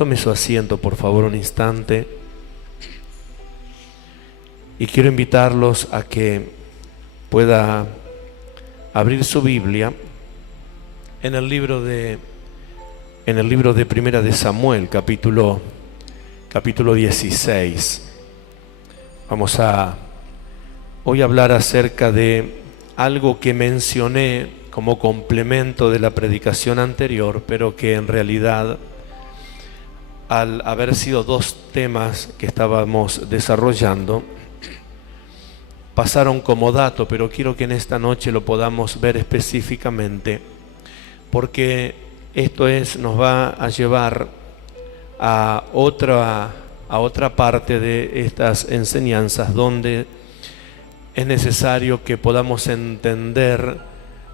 Tome su asiento, por favor, un instante. Y quiero invitarlos a que pueda abrir su Biblia en el libro de Primera de Samuel, capítulo 16. Vamos a hoy hablar acerca de algo que mencioné como complemento de la predicación anterior, pero que en realidad, al haber sido dos temas que estábamos desarrollando, pasaron como dato, pero quiero que en esta noche lo podamos ver específicamente, porque esto nos va a llevar a otra parte de estas enseñanzas donde es necesario que podamos entender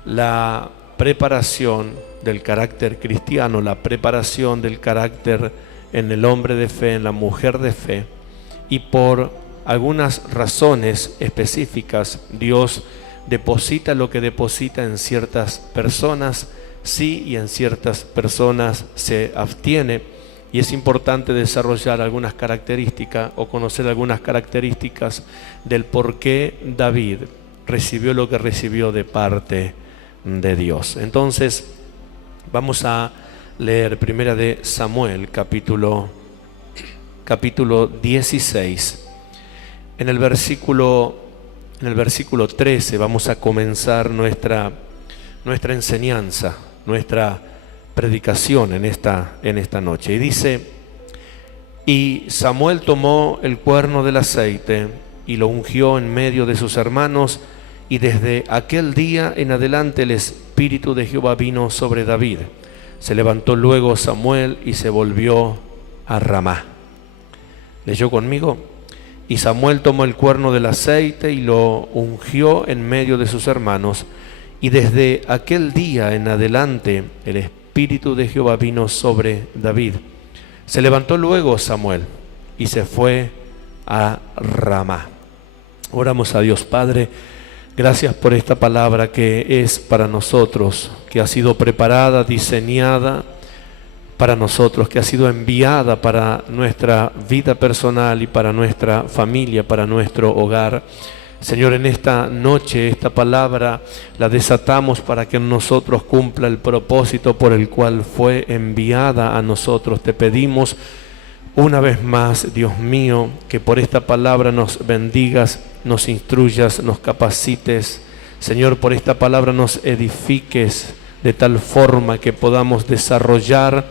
la preparación del carácter cristiano, la preparación del carácter en el hombre de fe, en la mujer de fe, y por algunas razones específicas Dios deposita lo que deposita en ciertas personas, sí, y en ciertas personas se abstiene, y es importante desarrollar algunas características o conocer algunas características del por qué David recibió lo que recibió de parte de Dios. Entonces vamos a leer Primera de Samuel, capítulo 16. En el versículo 13 vamos a comenzar nuestra enseñanza, nuestra predicación en esta noche. Y dice: y Samuel tomó el cuerno del aceite y lo ungió en medio de sus hermanos, y desde aquel día en adelante el Espíritu de Jehová vino sobre David. Se levantó luego Samuel y se volvió a Ramá. ¿Leyó conmigo? Y Samuel tomó el cuerno del aceite y lo ungió en medio de sus hermanos, y desde aquel día en adelante el Espíritu de Jehová vino sobre David. Se levantó luego Samuel y se fue a Ramá. Oramos a Dios. Padre, gracias por esta palabra que es para nosotros, que ha sido preparada, diseñada para nosotros, que ha sido enviada para nuestra vida personal y para nuestra familia, para nuestro hogar. Señor, en esta noche esta palabra la desatamos para que en nosotros cumpla el propósito por el cual fue enviada a nosotros. Te pedimos una vez más, Dios mío, que por esta palabra nos bendigas, nos instruyas, nos capacites. Señor, por esta palabra nos edifiques de tal forma que podamos desarrollar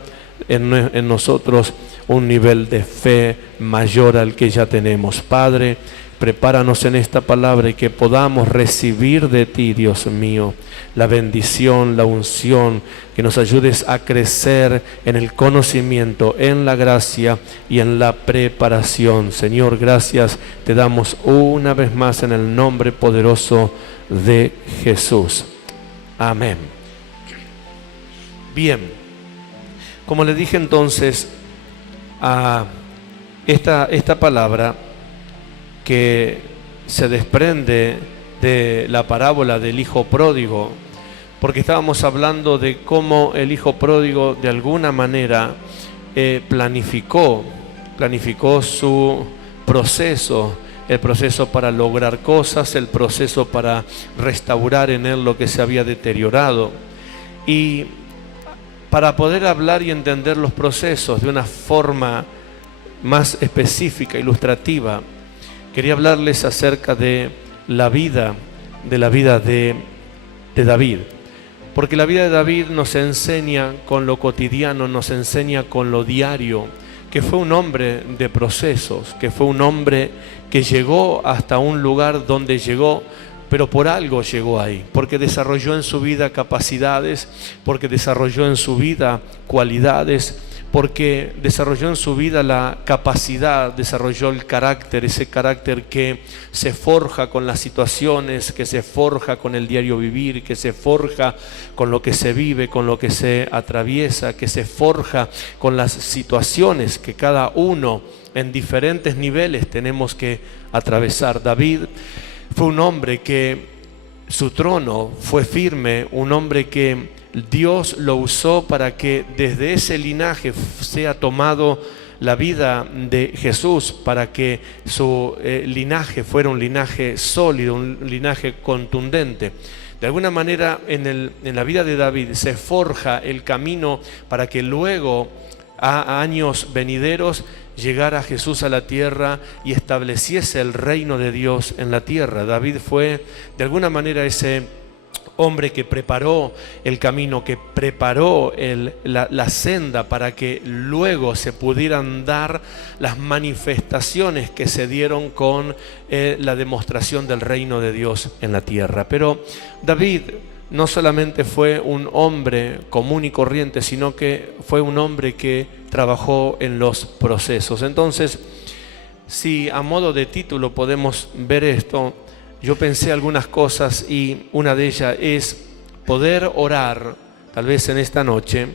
en nosotros un nivel de fe mayor al que ya tenemos. Padre, prepáranos en esta palabra y que podamos recibir de ti, Dios mío, la bendición, la unción, que nos ayudes a crecer en el conocimiento, en la gracia y en la preparación. Señor, gracias te damos una vez más en el nombre poderoso de Jesús. Amén. Bien, como le dije entonces, esta palabra que se desprende de la parábola del hijo pródigo, porque estábamos hablando de cómo el hijo pródigo de alguna manera planificó su proceso, el proceso para lograr cosas, el proceso para restaurar en él lo que se había deteriorado. Y para poder hablar y entender los procesos de una forma más específica, ilustrativa, quería hablarles acerca de la vida de David. Porque la vida de David nos enseña con lo cotidiano, nos enseña con lo diario, que fue un hombre de procesos, que fue un hombre que llegó hasta un lugar donde llegó, pero por algo llegó ahí, porque desarrolló en su vida capacidades, porque desarrolló en su vida cualidades, porque desarrolló en su vida la capacidad, desarrolló el carácter, ese carácter que se forja con las situaciones, que se forja con el diario vivir, que se forja con lo que se vive, con lo que se atraviesa, que se forja con las situaciones que cada uno en diferentes niveles tenemos que atravesar. David fue un hombre que su trono fue firme, un hombre que Dios lo usó para que desde ese linaje sea tomado la vida de Jesús, para que su linaje fuera un linaje sólido, un linaje contundente. De alguna manera en la vida de David se forja el camino para que luego, a años venideros, llegara Jesús a la tierra y estableciese el reino de Dios en la tierra. David fue de alguna manera ese hombre que preparó el camino, que preparó la senda para que luego se pudieran dar las manifestaciones que se dieron con la demostración del reino de Dios en la tierra. Pero David no solamente fue un hombre común y corriente, sino que fue un hombre que trabajó en los procesos. Entonces, si a modo de título podemos ver esto, yo pensé algunas cosas y una de ellas es poder orar, tal vez en esta noche,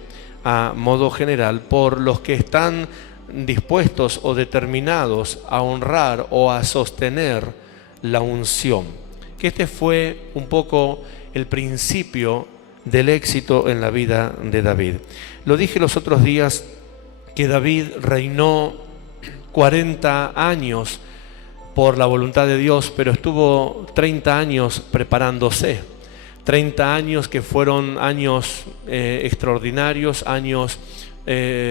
a modo general, por los que están dispuestos o determinados a honrar o a sostener la unción. Que este fue un poco el principio del éxito en la vida de David. Lo dije los otros días que David reinó 40 años por la voluntad de Dios, pero estuvo 30 años preparándose, 30 años que fueron años extraordinarios, años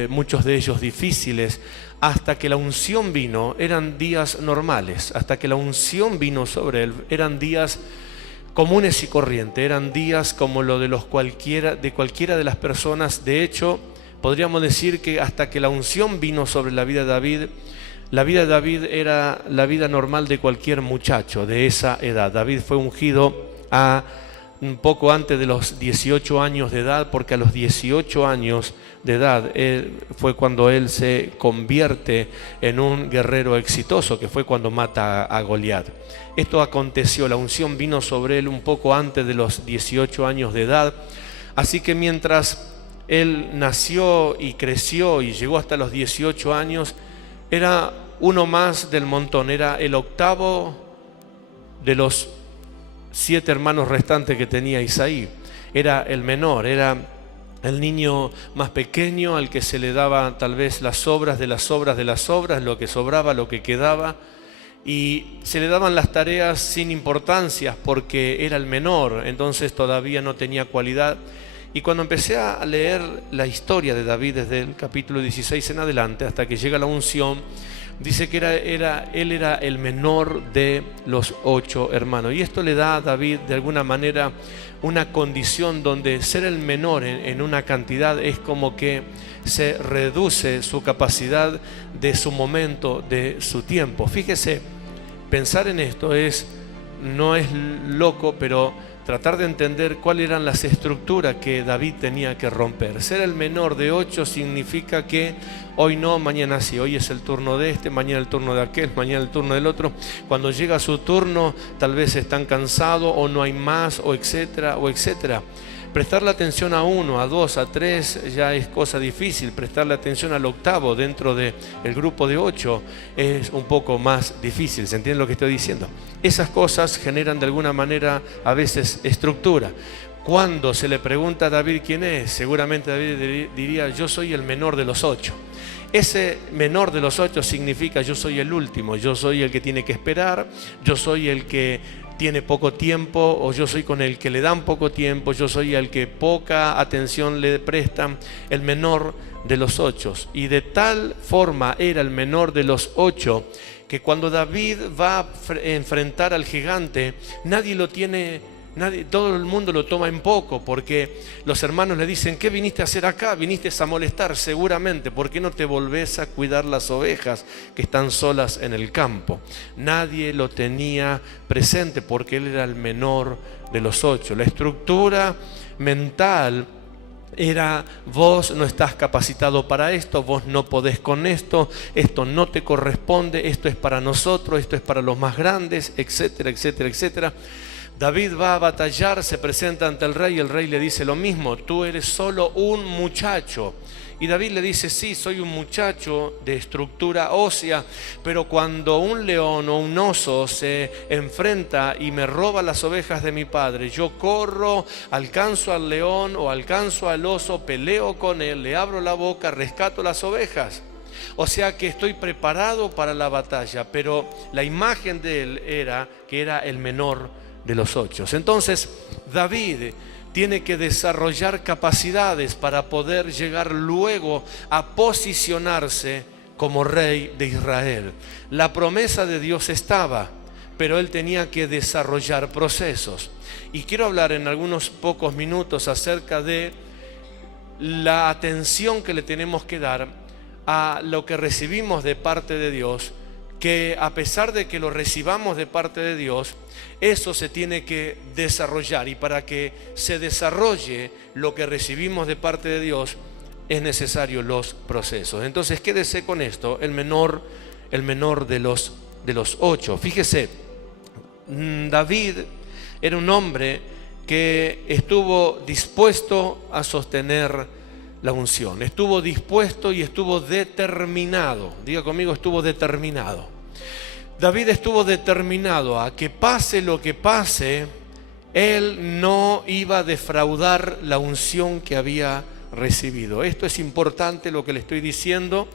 muchos de ellos difíciles, hasta que la unción vino. Eran días normales, hasta que la unción vino sobre él, eran días comunes y corrientes, eran días como lo de cualquiera de las personas. De hecho, podríamos decir que hasta que la unción vino sobre la vida de David era la vida normal de cualquier muchacho de esa edad. David fue ungido un poco antes de los 18 años de edad, porque a los 18 años de edad fue cuando él se convierte en un guerrero exitoso, que fue cuando mata a Goliat. Esto aconteció, la unción vino sobre él un poco antes de los 18 años de edad, así que mientras él nació y creció y llegó hasta los 18 años, era uno más del montón, era el octavo de los 7 hermanos restantes que tenía Isaí. Era el menor, era el niño más pequeño al que se le daba tal vez las sobras de las sobras de las sobras, lo que sobraba, lo que quedaba, y se le daban las tareas sin importancia porque era el menor, entonces todavía no tenía cualidad. Y cuando empecé a leer la historia de David desde el capítulo 16 en adelante, hasta que llega la unción, dice que él era el menor de los 8 hermanos. Y esto le da a David de alguna manera una condición donde ser el menor en una cantidad es como que se reduce su capacidad de su momento, de su tiempo. Fíjese, pensar en esto no es loco, pero tratar de entender cuáles eran las estructuras que David tenía que romper. Ser el menor de 8 significa que hoy no, mañana sí. Hoy es el turno de este, mañana el turno de aquel, mañana el turno del otro. Cuando llega su turno, tal vez están cansados o no hay más, o etcétera, o etcétera. Prestarle atención a 1, a 2, a 3 ya es cosa difícil. Prestarle atención al octavo dentro del grupo de 8 es un poco más difícil. ¿Se entiende lo que estoy diciendo? Esas cosas generan de alguna manera a veces estructura. Cuando se le pregunta a David quién es, seguramente David diría: yo soy el menor de los 8. Ese menor de los 8 significa yo soy el último, yo soy el que tiene que esperar, yo soy el que tiene poco tiempo, o yo soy con el que le dan poco tiempo, yo soy el que poca atención le prestan, el menor de los 8. Y de tal forma era el menor de los 8 que cuando David va a enfrentar al gigante, todo el mundo lo toma en poco, porque los hermanos le dicen: ¿qué viniste a hacer acá? Viniste a molestar seguramente. ¿Por qué no te volvés a cuidar las ovejas que están solas en el campo? Nadie lo tenía presente porque él era el menor de los 8. La estructura mental era: vos no estás capacitado para esto, vos no podés con esto, esto no te corresponde, esto es para nosotros, esto es para los más grandes, etcétera, etcétera, etcétera. David va a batallar, se presenta ante el rey le dice lo mismo: tú eres solo un muchacho. Y David le dice, sí, soy un muchacho de estructura ósea, pero cuando un león o un oso se enfrenta y me roba las ovejas de mi padre, yo corro, alcanzo al león o alcanzo al oso, peleo con él, le abro la boca, rescato las ovejas. O sea que estoy preparado para la batalla, pero la imagen de él era que era el menor de los 8. Entonces David tiene que desarrollar capacidades para poder llegar luego a posicionarse como rey de Israel. La promesa de Dios estaba, pero él tenía que desarrollar procesos. Y quiero hablar en algunos pocos minutos acerca de la atención que le tenemos que dar a lo que recibimos de parte de Dios, que a pesar de que lo recibamos de parte de Dios, eso se tiene que desarrollar, y para que se desarrolle lo que recibimos de parte de Dios es necesario los procesos. Entonces quédese con esto, el menor de los 8. Fíjese, David era un hombre que estuvo dispuesto a sostener la unción, estuvo dispuesto y estuvo determinado. Diga conmigo, estuvo determinado. David estuvo determinado a que pase lo que pase, él no iba a defraudar la unción que había recibido. Esto es importante lo que le estoy diciendo,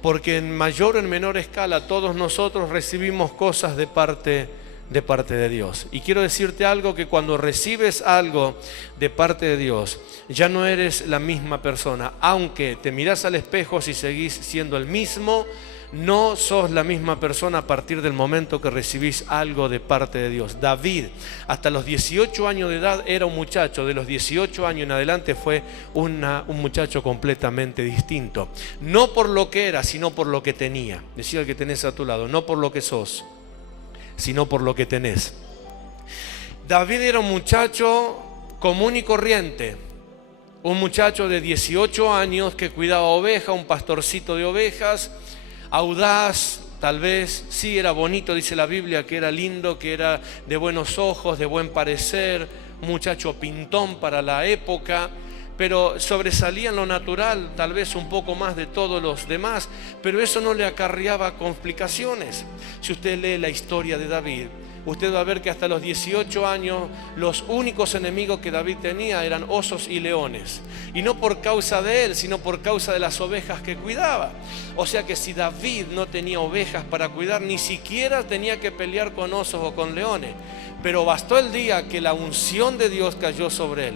porque en mayor o en menor escala todos nosotros recibimos cosas de parte de Dios. Y quiero decirte algo, que cuando recibes algo de parte de Dios, ya no eres la misma persona. Aunque te miras al espejo, si seguís siendo el mismo, no sos la misma persona a partir del momento que recibís algo de parte de Dios. David, hasta los 18 años de edad, era un muchacho. De los 18 años en adelante fue un muchacho completamente distinto. No por lo que era, sino por lo que tenía. Decía el que tenés a tu lado, no por lo que sos, sino por lo que tenés. David era un muchacho común y corriente, un muchacho de 18 años que cuidaba ovejas, un pastorcito de ovejas, audaz, tal vez, sí, era bonito, dice la Biblia, que era lindo, que era de buenos ojos, de buen parecer, un muchacho pintón para la época, pero sobresalía en lo natural, tal vez un poco más de todos los demás, pero eso no le acarreaba complicaciones. Si usted lee la historia de David, usted va a ver que hasta los 18 años los únicos enemigos que David tenía eran osos y leones, y no por causa de él, sino por causa de las ovejas que cuidaba. O sea que si David no tenía ovejas para cuidar, ni siquiera tenía que pelear con osos o con leones, pero bastó el día que la unción de Dios cayó sobre él,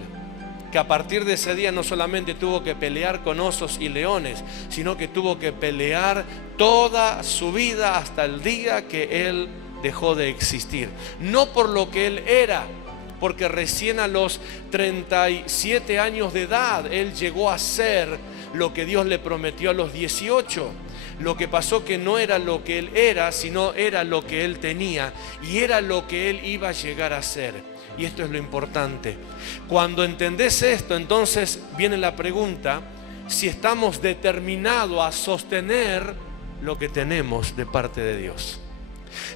que a partir de ese día no solamente tuvo que pelear con osos y leones, sino que tuvo que pelear toda su vida hasta el día que él dejó de existir. No por lo que él era, porque recién a los 37 años de edad él llegó a ser lo que Dios le prometió a los 18. Lo que pasó que no era lo que él era, sino era lo que él tenía, y era lo que él iba a llegar a ser. Y esto es lo importante. Cuando entendés esto, entonces viene la pregunta, si estamos determinados a sostener lo que tenemos de parte de Dios.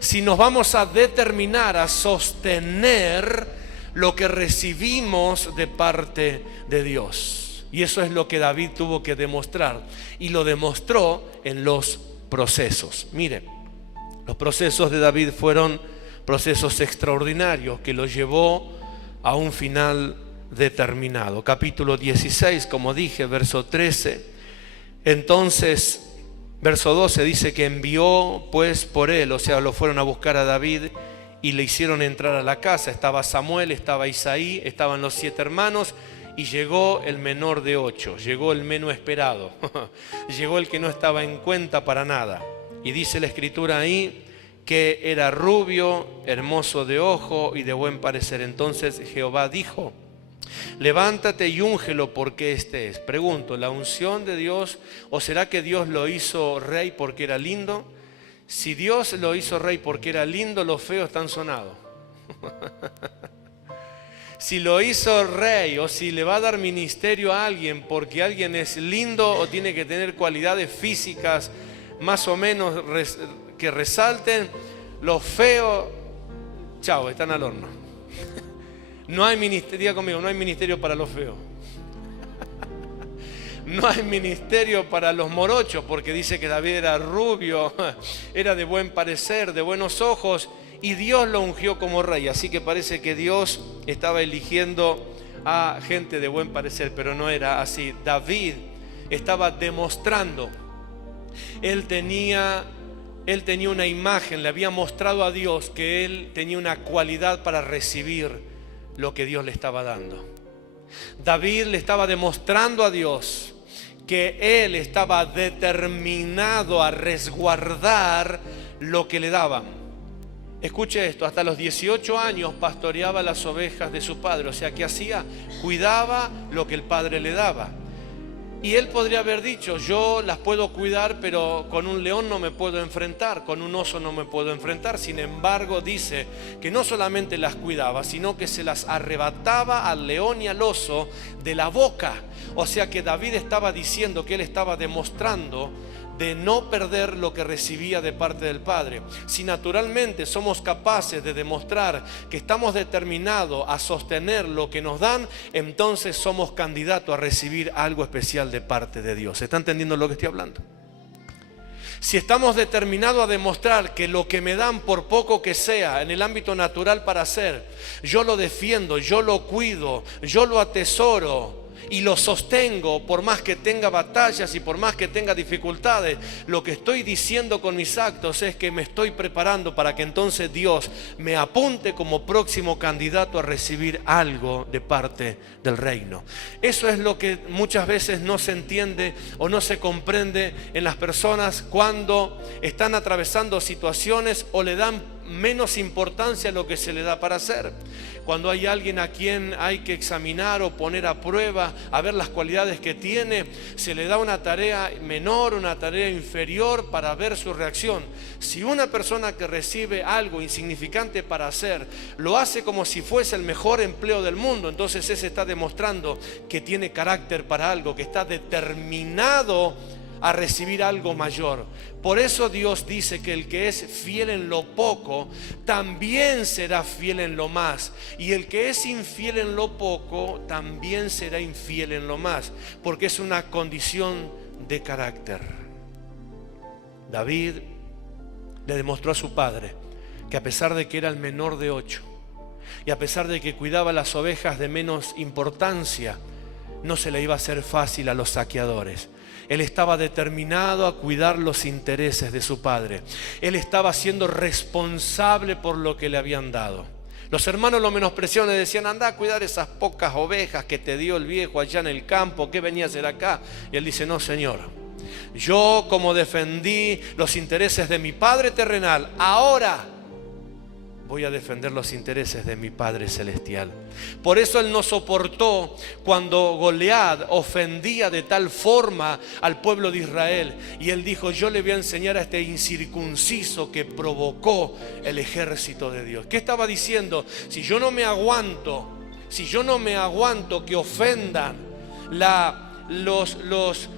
Si nos vamos a determinar a sostener lo que recibimos de parte de Dios. Y eso es lo que David tuvo que demostrar. Y lo demostró en los procesos. Mire, los procesos de David fueron procesos extraordinarios que lo llevó a un final determinado. Capítulo 16, como dije, verso 13. Entonces, verso 12 dice que envió pues por él, o sea, lo fueron a buscar a David y le hicieron entrar a la casa. Estaba Samuel, estaba Isaí, estaban los 7 hermanos, y llegó el menor de 8, llegó el menos esperado, llegó el que no estaba en cuenta para nada. Y dice la escritura ahí que era rubio, hermoso de ojo y de buen parecer. Entonces Jehová dijo, levántate y úngelo, porque este es. Pregunto, ¿la unción de Dios, o será que Dios lo hizo rey porque era lindo? Si Dios lo hizo rey porque era lindo, los feos están sonados. Si lo hizo rey, o si le va a dar ministerio a alguien porque alguien es lindo o tiene que tener cualidades físicas más o menos que resalten, los feos, chao, están al horno. No hay ministerio, diga conmigo, no hay ministerio para los feos. no hay ministerio para los morochos, porque dice que David era rubio, era de buen parecer, de buenos ojos, y Dios lo ungió como rey. Así que parece que Dios estaba eligiendo a gente de buen parecer, pero no era así. David estaba demostrando, él tenía una imagen, le había mostrado a Dios que él tenía una cualidad para recibir lo que Dios le estaba dando. David le estaba demostrando a Dios que él estaba determinado a resguardar lo que le daban. Escuche esto, hasta los 18 años pastoreaba las ovejas de su padre. O sea, ¿qué hacía? Cuidaba lo que el padre le daba. Y él podría haber dicho, yo las puedo cuidar, pero con un león no me puedo enfrentar, con un oso no me puedo enfrentar. Sin embargo, dice que no solamente las cuidaba, sino que se las arrebataba al león y al oso de la boca. O sea que David estaba diciendo que él estaba demostrando de no perder lo que recibía de parte del Padre. Si naturalmente somos capaces de demostrar que estamos determinados a sostener lo que nos dan, entonces somos candidatos a recibir algo especial de parte de Dios. ¿Está entendiendo lo que estoy hablando? Si estamos determinados a demostrar que lo que me dan, por poco que sea, en el ámbito natural para hacer, yo lo defiendo, yo lo cuido, yo lo atesoro y lo sostengo, por más que tenga batallas y por más que tenga dificultades, lo que estoy diciendo con mis actos es que me estoy preparando para que entonces Dios me apunte como próximo candidato a recibir algo de parte del reino. Eso es lo que muchas veces no se entiende o no se comprende en las personas cuando están atravesando situaciones o le dan menos importancia a lo que se le da para hacer. Cuando hay alguien a quien hay que examinar o poner a prueba, a ver las cualidades que tiene, se le da una tarea menor, una tarea inferior para ver su reacción. Si una persona que recibe algo insignificante para hacer, lo hace como si fuese el mejor empleo del mundo, entonces ese está demostrando que tiene carácter para algo, que está determinado a recibir algo mayor. Por eso Dios dice que el que es fiel en lo poco también será fiel en lo más, y el que es infiel en lo poco también será infiel en lo más, porque es una condición de carácter. David le demostró a su padre que a pesar de que era el menor de 8 y a pesar de que cuidaba las ovejas de menos importancia, no se le iba a hacer fácil a los saqueadores. Él estaba determinado a cuidar los intereses de su padre. Él estaba siendo responsable por lo que le habían dado. Los hermanos lo menospreciaron, le decían, anda a cuidar esas pocas ovejas que te dio el viejo allá en el campo, ¿qué venía a hacer acá? Y él dice, no, Señor, yo como defendí los intereses de mi padre terrenal, ahora voy a defender los intereses de mi Padre Celestial. Por eso él no soportó cuando Goliat ofendía de tal forma al pueblo de Israel. Y él dijo, yo le voy a enseñar a este incircunciso que provocó el ejército de Dios. ¿Qué estaba diciendo? Si yo no me aguanto que ofendan los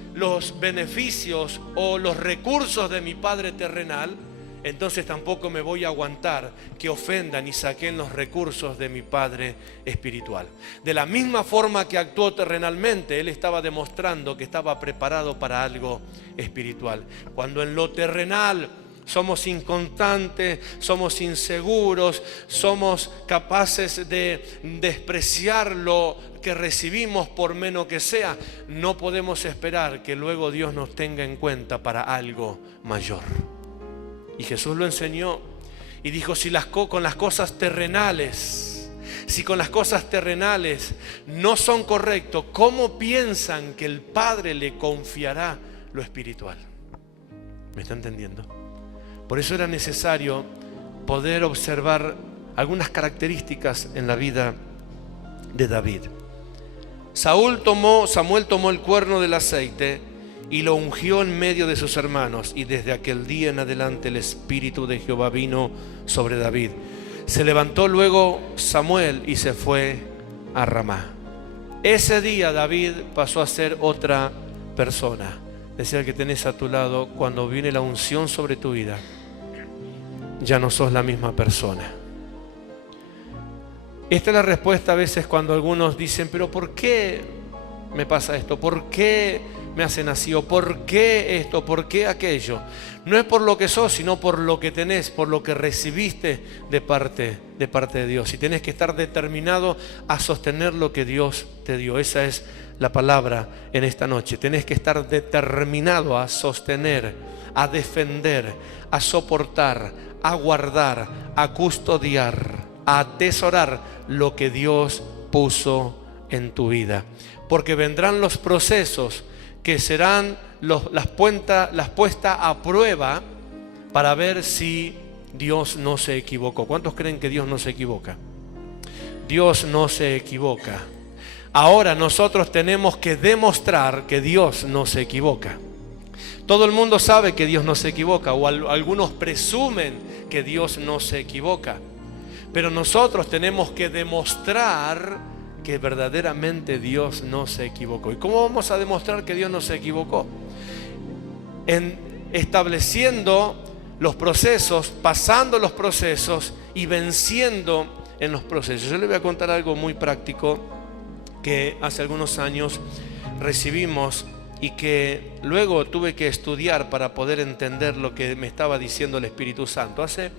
beneficios o los recursos de mi Padre terrenal, entonces tampoco me voy a aguantar que ofendan y saquen los recursos de mi Padre espiritual. De la misma forma que actuó terrenalmente, él estaba demostrando que estaba preparado para algo espiritual. Cuando en lo terrenal somos inconstantes, somos inseguros, somos capaces de despreciar lo que recibimos por menos que sea, no podemos esperar que luego Dios nos tenga en cuenta para algo mayor. Y Jesús lo enseñó y dijo, si con las cosas terrenales no son correctos, ¿cómo piensan que el Padre le confiará lo espiritual? ¿Me está entendiendo? Por eso era necesario poder observar algunas características en la vida de David. Samuel tomó el cuerno del aceite y lo ungió en medio de sus hermanos, y desde aquel día en adelante el Espíritu de Jehová vino sobre David. Se levantó luego Samuel y se fue a Ramá. Ese día David pasó a ser otra persona. Decía el que tenés a tu lado, cuando viene la unción sobre tu vida, ya no sos la misma persona. Esta es la respuesta a veces cuando algunos dicen, pero ¿por qué me pasa esto? ¿Por qué me hacen así? ¿O por qué esto? ¿Por qué aquello? No es por lo que sos, sino por lo que tenés, por lo que recibiste de parte de Dios. Y tenés que estar determinado a sostener lo que Dios te dio. Esa es la palabra en esta noche. Tenés que estar determinado a sostener, a defender, a soportar, a guardar, a custodiar, a atesorar lo que Dios puso en tu vida. Porque vendrán los procesos que serán las puestas a prueba para ver si Dios no se equivocó. ¿Cuántos creen que Dios no se equivoca? Dios no se equivoca. Ahora nosotros tenemos que demostrar que Dios no se equivoca. Todo el mundo sabe que Dios no se equivoca, o algunos presumen que Dios no se equivoca. Pero nosotros tenemos que demostrar que verdaderamente Dios no se equivocó. ¿Y cómo vamos a demostrar que Dios no se equivocó? En estableciendo los procesos, pasando los procesos y venciendo en los procesos. Yo le voy a contar algo muy práctico que hace algunos años recibimos y que luego tuve que estudiar para poder entender lo que me estaba diciendo el Espíritu Santo. Hace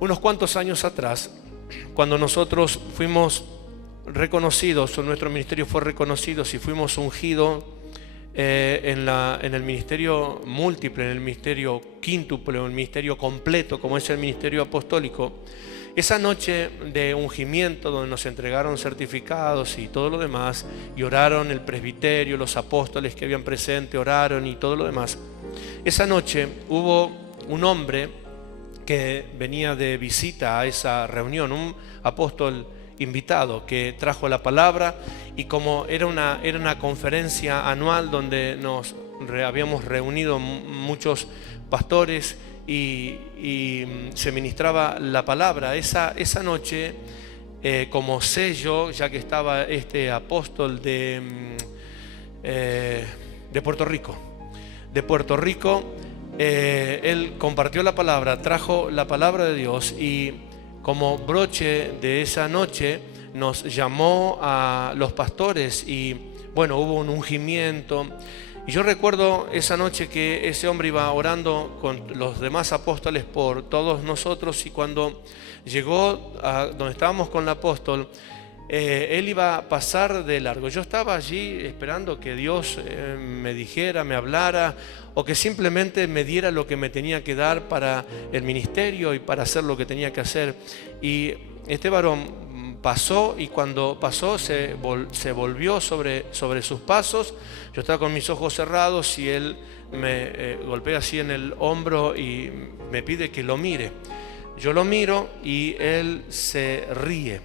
unos cuantos años atrás, cuando nosotros fuimos reconocidos, o nuestro ministerio fue reconocido y fuimos ungidos en el ministerio múltiple, en el ministerio quíntuple, en el ministerio completo, como es el ministerio apostólico. Esa noche de ungimiento, donde nos entregaron certificados y todo lo demás, y oraron el presbiterio, los apóstoles que habían presente, oraron y todo lo demás. Esa noche hubo un hombre que venía de visita a esa reunión, un apóstol invitado que trajo la palabra, y como era una conferencia anual donde nos habíamos reunido muchos pastores y se ministraba la palabra, esa noche como sello, ya que estaba este apóstol de Puerto Rico, él compartió la palabra, trajo la palabra de Dios, y como broche de esa noche nos llamó a los pastores y bueno, hubo un ungimiento. Y yo recuerdo esa noche que ese hombre iba orando con los demás apóstoles por todos nosotros, y cuando llegó a donde estábamos con el apóstol, él iba a pasar de largo. Yo estaba allí esperando que Dios me dijera, me hablara, o que simplemente me diera lo que me tenía que dar para el ministerio y para hacer lo que tenía que hacer. Y este varón pasó, y cuando pasó se volvió sobre sus pasos. Yo estaba con mis ojos cerrados y él me golpea así en el hombro y me pide que lo mire. Yo lo miro y él se ríe.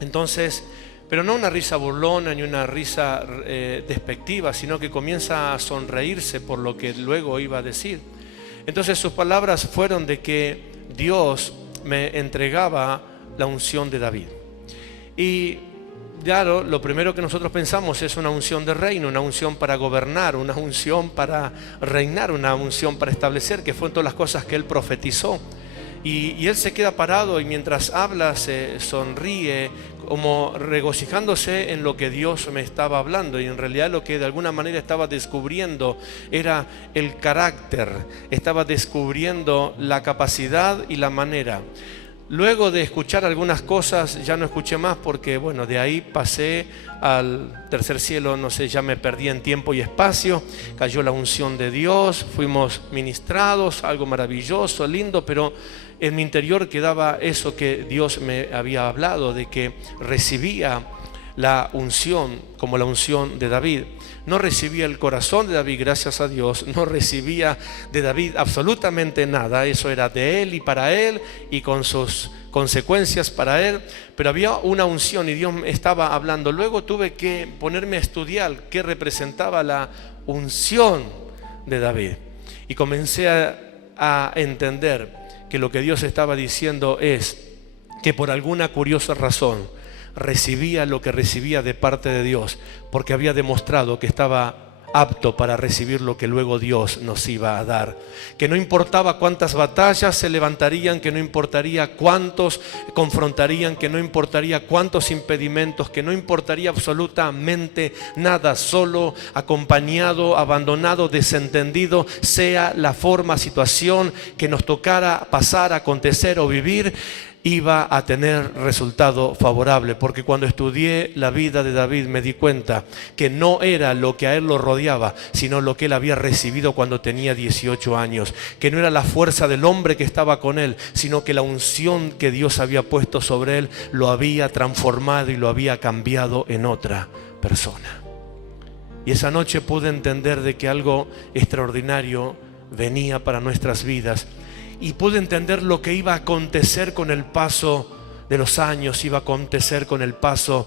Entonces, pero no una risa burlona ni una risa despectiva, sino que comienza a sonreírse por lo que luego iba a decir. Entonces sus palabras fueron de que Dios me entregaba la unción de David. Y claro, lo primero que nosotros pensamos es una unción de reino, una unción para gobernar, una unción para reinar, una unción para establecer, que fueron todas las cosas que él profetizó. Y él se queda parado, y mientras habla se sonríe, como regocijándose en lo que Dios me estaba hablando. Y en realidad lo que de alguna manera estaba descubriendo era el carácter, estaba descubriendo la capacidad y la manera. Luego de escuchar algunas cosas ya no escuché más, porque bueno, de ahí pasé al tercer cielo, no sé, ya me perdí en tiempo y espacio. Cayó la unción de Dios, fuimos ministrados, algo maravilloso, lindo, pero en mi interior quedaba eso que Dios me había hablado, de que recibía la unción como la unción de David. No recibía el corazón de David, gracias a Dios, no recibía de David absolutamente nada, eso era de él y para él y con sus consecuencias para él, pero había una unción y Dios me estaba hablando. Luego tuve que ponerme a estudiar qué representaba la unción de David, y comencé a entender que lo que Dios estaba diciendo es que por alguna curiosa razón recibía lo que recibía de parte de Dios, porque había demostrado que estaba apto para recibir lo que luego Dios nos iba a dar. Que no importaba cuántas batallas se levantarían, que no importaría cuántos confrontarían, que no importaría cuántos impedimentos, que no importaría absolutamente nada, solo, acompañado, abandonado, desentendido, sea la forma, situación que nos tocara pasar, acontecer o vivir, iba a tener resultado favorable, porque cuando estudié la vida de David me di cuenta que no era lo que a él lo rodeaba, sino lo que él había recibido cuando tenía 18 años, que no era la fuerza del hombre que estaba con él, sino que la unción que Dios había puesto sobre él lo había transformado y lo había cambiado en otra persona. Y esa noche pude entender de que algo extraordinario venía para nuestras vidas. Y pude entender lo que iba a acontecer con el paso de los años, iba a acontecer con el paso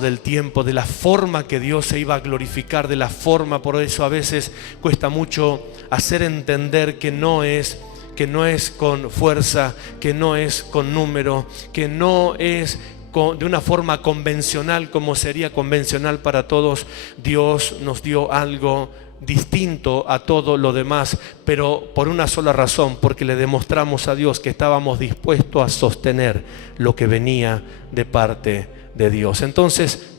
del tiempo, de la forma que Dios se iba a glorificar, de la forma. Por eso a veces cuesta mucho hacer entender que no es con fuerza, que no es con número, que no es de una forma convencional como sería convencional para todos. Dios nos dio algo distinto a todo lo demás, pero por una sola razón, porque le demostramos a Dios que estábamos dispuestos a sostener lo que venía de parte de Dios. Entonces,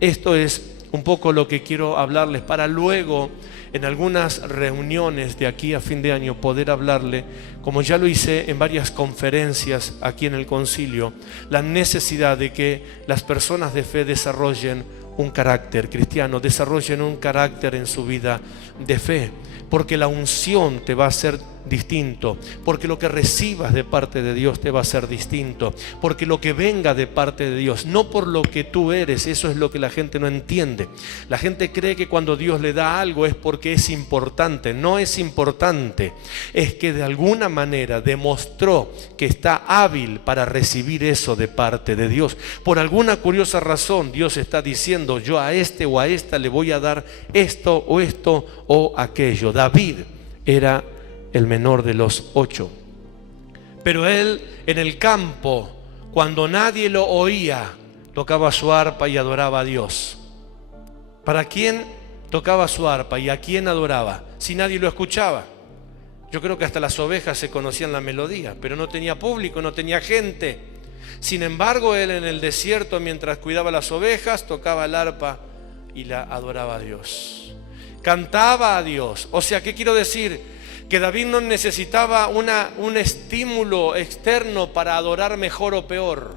esto es un poco lo que quiero hablarles para luego, en algunas reuniones de aquí a fin de año, poder hablarle, como ya lo hice en varias conferencias aquí en el concilio, la necesidad de que las personas de fe desarrollen un carácter cristiano, desarrollen un carácter en su vida de fe, porque la unción te va a hacer distinto, porque lo que recibas de parte de Dios te va a ser distinto, porque lo que venga de parte de Dios, no por lo que tú eres. Eso es lo que la gente no entiende. La gente cree que cuando Dios le da algo es porque es importante. No es importante, es que de alguna manera demostró que está hábil para recibir eso de parte de Dios. Por alguna curiosa razón Dios está diciendo: yo a este o a esta le voy a dar esto o aquello. David era el menor de los 8, pero él en el campo, cuando nadie lo oía, tocaba su arpa y adoraba a Dios. ¿Para quién tocaba su arpa y a quién adoraba? Si nadie lo escuchaba. Yo creo que hasta las ovejas se conocían la melodía, pero no tenía público, no tenía gente. Sin embargo, él en el desierto, mientras cuidaba las ovejas, tocaba el arpa y la adoraba a Dios. Cantaba a Dios. O sea, ¿qué quiero decir? Que David no necesitaba un estímulo externo para adorar mejor o peor.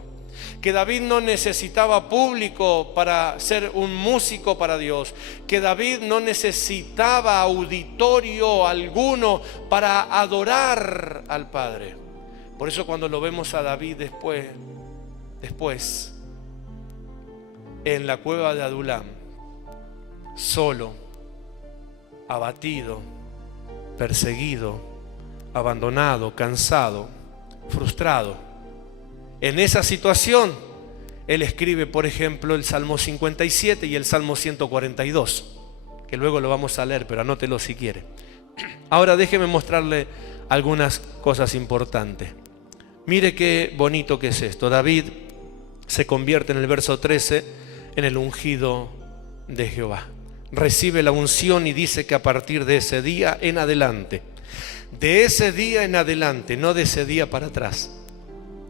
Que David no necesitaba público para ser un músico para Dios. Que David no necesitaba auditorio alguno para adorar al Padre. Por eso cuando lo vemos a David después en la cueva de Adulam, solo, abatido, perseguido, abandonado, cansado, frustrado. En esa situación, él escribe, por ejemplo, el Salmo 57 y el Salmo 142, que luego lo vamos a leer, pero anótelo si quiere. Ahora déjeme mostrarle algunas cosas importantes. Mire qué bonito que es esto. David se convierte en el verso 13 en el ungido de Jehová. Recibe la unción y dice que a partir de ese día en adelante, no de ese día para atrás.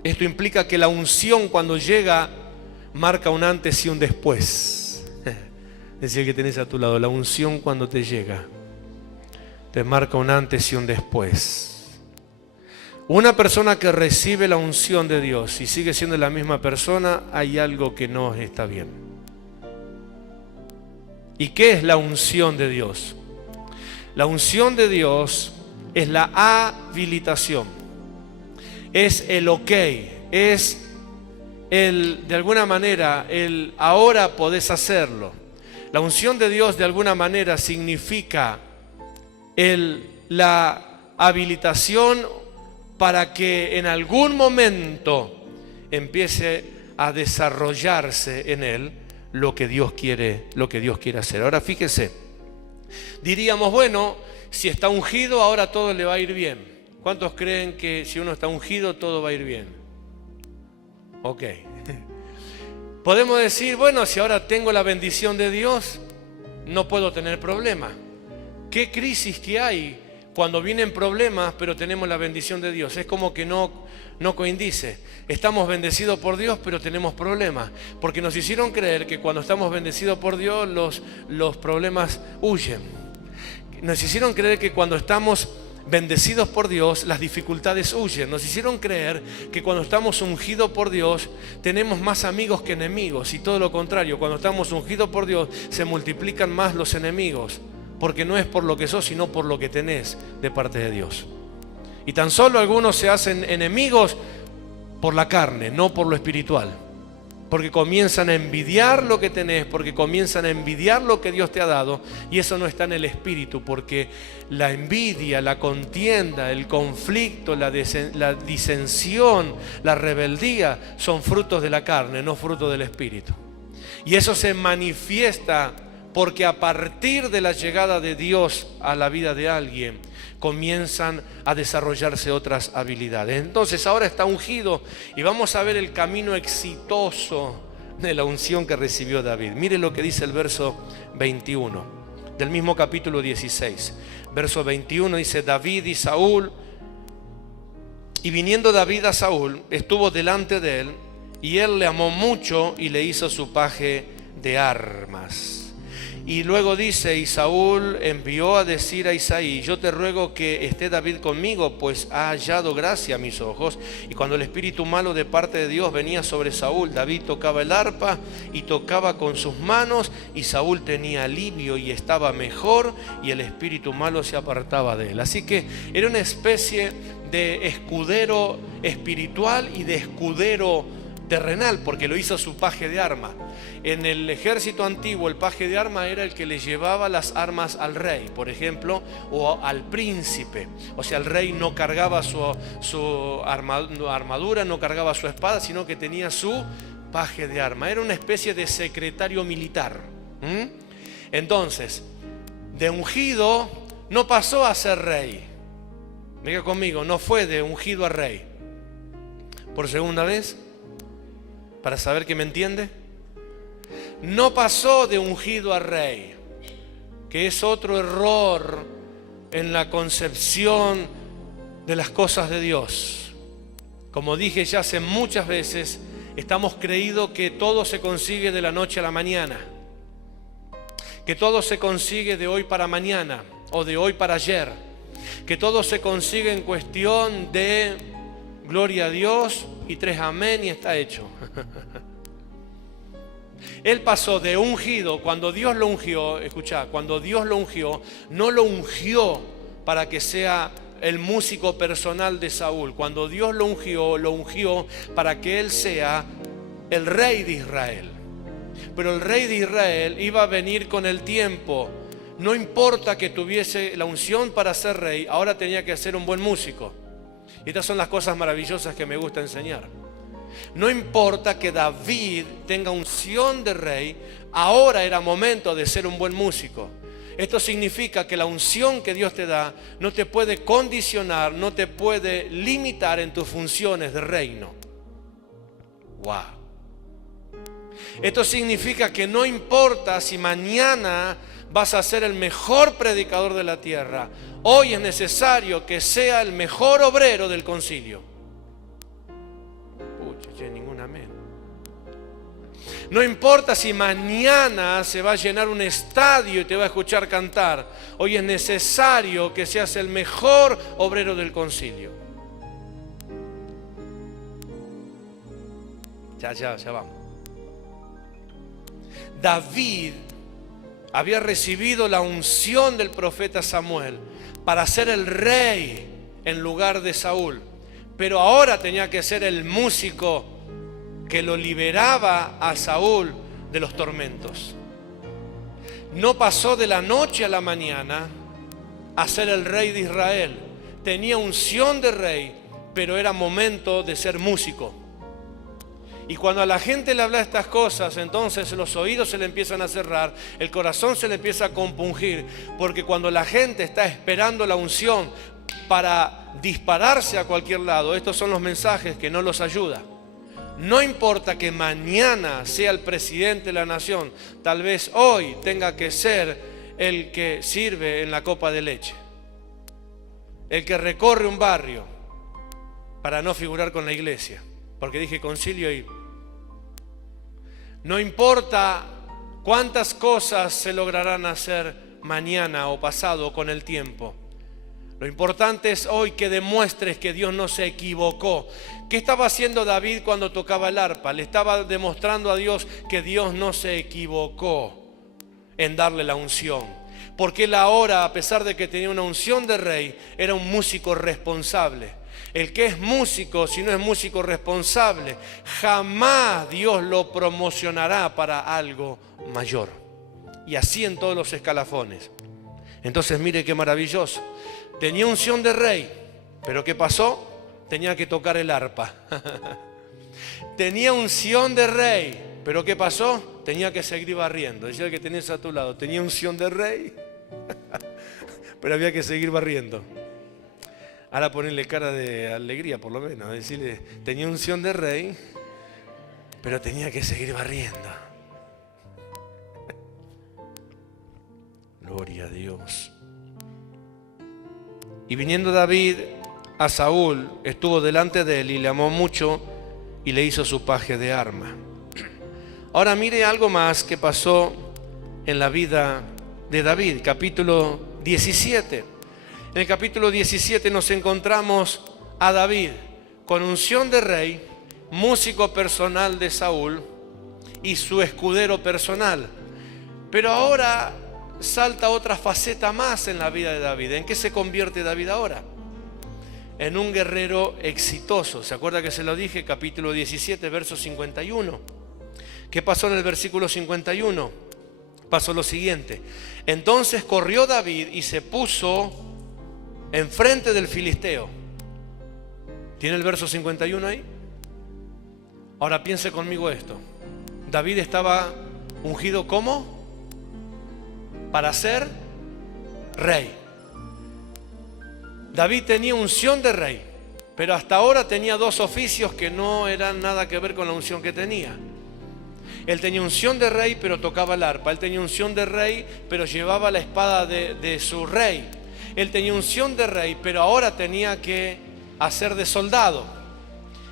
Esto implica que la unción cuando llega marca un antes y un después. Decía que tenés a tu lado, la unción cuando te llega te marca un antes y un después. Una persona que recibe la unción de Dios y sigue siendo la misma persona, hay algo que no está bien. ¿Y qué es la unción de Dios? La unción de Dios es la habilitación, es el ok, es el, de alguna manera, el ahora podés hacerlo. La unción de Dios de alguna manera significa la habilitación para que en algún momento empiece a desarrollarse en él lo que Dios quiere hacer. Ahora fíjese, diríamos, bueno, si está ungido ahora todo le va a ir bien. ¿Cuántos creen que si uno está ungido todo va a ir bien? Ok. Podemos decir, bueno, si ahora tengo la bendición de Dios, no puedo tener problema. ¿Qué crisis que hay cuando vienen problemas pero tenemos la bendición de Dios? Es como que no coincide. Estamos bendecidos por Dios pero tenemos problemas, porque nos hicieron creer que cuando estamos bendecidos por Dios los problemas huyen. Nos hicieron creer que cuando estamos bendecidos por Dios las dificultades huyen. Nos hicieron creer que cuando estamos ungidos por Dios tenemos más amigos que enemigos, y todo lo contrario, cuando estamos ungidos por Dios se multiplican más los enemigos, porque no es por lo que sos sino por lo que tenés de parte de Dios. Y tan solo algunos se hacen enemigos por la carne, no por lo espiritual, porque comienzan a envidiar lo que tenés, porque comienzan a envidiar lo que Dios te ha dado, y eso no está en el espíritu, porque la envidia, la contienda, el conflicto, la disensión, la rebeldía son frutos de la carne, no frutos del espíritu. Y eso se manifiesta porque a partir de la llegada de Dios a la vida de alguien comienzan a desarrollarse otras habilidades. Entonces ahora está ungido y vamos a ver el camino exitoso de la unción que recibió David. Mire lo que dice el verso 21 del mismo capítulo 16. Verso 21 dice: David y Saúl, y viniendo David a Saúl, estuvo delante de él, y él le amó mucho y le hizo su paje de armas. Y luego dice: y Saúl envió a decir a Isaí: yo te ruego que esté David conmigo, pues ha hallado gracia a mis ojos. Y cuando el espíritu malo de parte de Dios venía sobre Saúl, David tocaba el arpa y tocaba con sus manos, y Saúl tenía alivio y estaba mejor, y el espíritu malo se apartaba de él. Así que era una especie de escudero espiritual y de escudero terrenal, porque lo hizo su paje de arma. En el ejército antiguo el paje de arma era el que le llevaba las armas al rey, por ejemplo, o al príncipe. O sea, el rey no cargaba su armadura, no cargaba su espada, sino que tenía su paje de arma. Era una especie de secretario militar. Entonces, de ungido no pasó a ser rey. Venga conmigo, no fue de ungido a rey. Por segunda vez, para saber que me entiende, no pasó de ungido a rey, que es otro error en la concepción de las cosas de Dios. Como dije ya hace muchas veces, estamos creído que todo se consigue de la noche a la mañana, que todo se consigue de hoy para mañana o de hoy para ayer, que todo se consigue en cuestión de gloria a Dios y 3 amén y está hecho. Él pasó de ungido, cuando Dios lo ungió, escuchá, cuando Dios lo ungió, no lo ungió para que sea el músico personal de Saúl. Cuando Dios lo ungió para que él sea el rey de Israel. Pero el rey de Israel iba a venir con el tiempo. No importa que tuviese la unción para ser rey, ahora tenía que ser un buen músico. Y estas son las cosas maravillosas que me gusta enseñar. No importa que David tenga unción de rey, ahora era momento de ser un buen músico. Esto significa que la unción que Dios te da no te puede condicionar, no te puede limitar en tus funciones de reino. Wow. Esto significa que no importa si mañana vas a ser el mejor predicador de la tierra, hoy es necesario que sea el mejor obrero del concilio. Ningún amén. No importa si mañana se va a llenar un estadio y te va a escuchar cantar, hoy es necesario que seas el mejor obrero del concilio. Ya vamos. David había recibido la unción del profeta Samuel para ser el rey en lugar de Saúl, pero ahora tenía que ser el músico que lo liberaba a Saúl de los tormentos. No pasó de la noche a la mañana a ser el rey de Israel. Tenía unción de rey, pero era momento de ser músico. Y cuando a la gente le habla estas cosas, entonces los oídos se le empiezan a cerrar, el corazón se le empieza a compungir, porque cuando la gente está esperando la unción para dispararse a cualquier lado, estos son los mensajes que no los ayudan. No importa que mañana sea el presidente de la nación, tal vez hoy tenga que ser el que sirve en la copa de leche, el que recorre un barrio, para no figurar con la iglesia, porque dije concilio y... No importa cuántas cosas se lograrán hacer mañana o pasado o con el tiempo. Lo importante es hoy que demuestres que Dios no se equivocó. ¿Qué estaba haciendo David cuando tocaba el arpa? Le estaba demostrando a Dios que Dios no se equivocó en darle la unción. Porque él ahora, a pesar de que tenía una unción de rey, era un músico responsable. El que es músico, si no es músico responsable, jamás Dios lo promocionará para algo mayor. Y así en todos los escalafones. Entonces mire qué maravilloso. Tenía unción de rey, pero ¿qué pasó? Tenía que tocar el arpa. Tenía unción de rey, pero ¿qué pasó? Tenía que seguir barriendo. Decía el que tenés a tu lado, tenía unción de rey, pero había que seguir barriendo. Ahora ponerle cara de alegría, por lo menos. Decirle, tenía unción de rey, pero tenía que seguir barriendo. Gloria a Dios. Y viniendo David a Saúl, estuvo delante de él y le amó mucho y le hizo su paje de arma. Ahora mire algo más que pasó en la vida de David, capítulo 17. En el capítulo 17 nos encontramos a David con unción de rey, músico personal de Saúl y su escudero personal. Pero ahora salta otra faceta más en la vida de David. ¿En qué se convierte David ahora? En un guerrero exitoso. ¿Se acuerda que se lo dije? Capítulo 17, verso 51. ¿Qué pasó en el versículo 51? Pasó lo siguiente. Entonces corrió David y se puso enfrente del filisteo. ¿Tiene el verso 51 ahí? Ahora piense conmigo esto. David estaba ungido ¿cómo? Para ser rey. David tenía unción de rey, pero hasta ahora tenía dos oficios que no eran nada que ver con la unción que tenía. Él tenía unción de rey, pero tocaba el arpa. Él tenía unción de rey, pero llevaba la espada de su rey. Él tenía unción de rey, pero ahora tenía que hacer de soldado.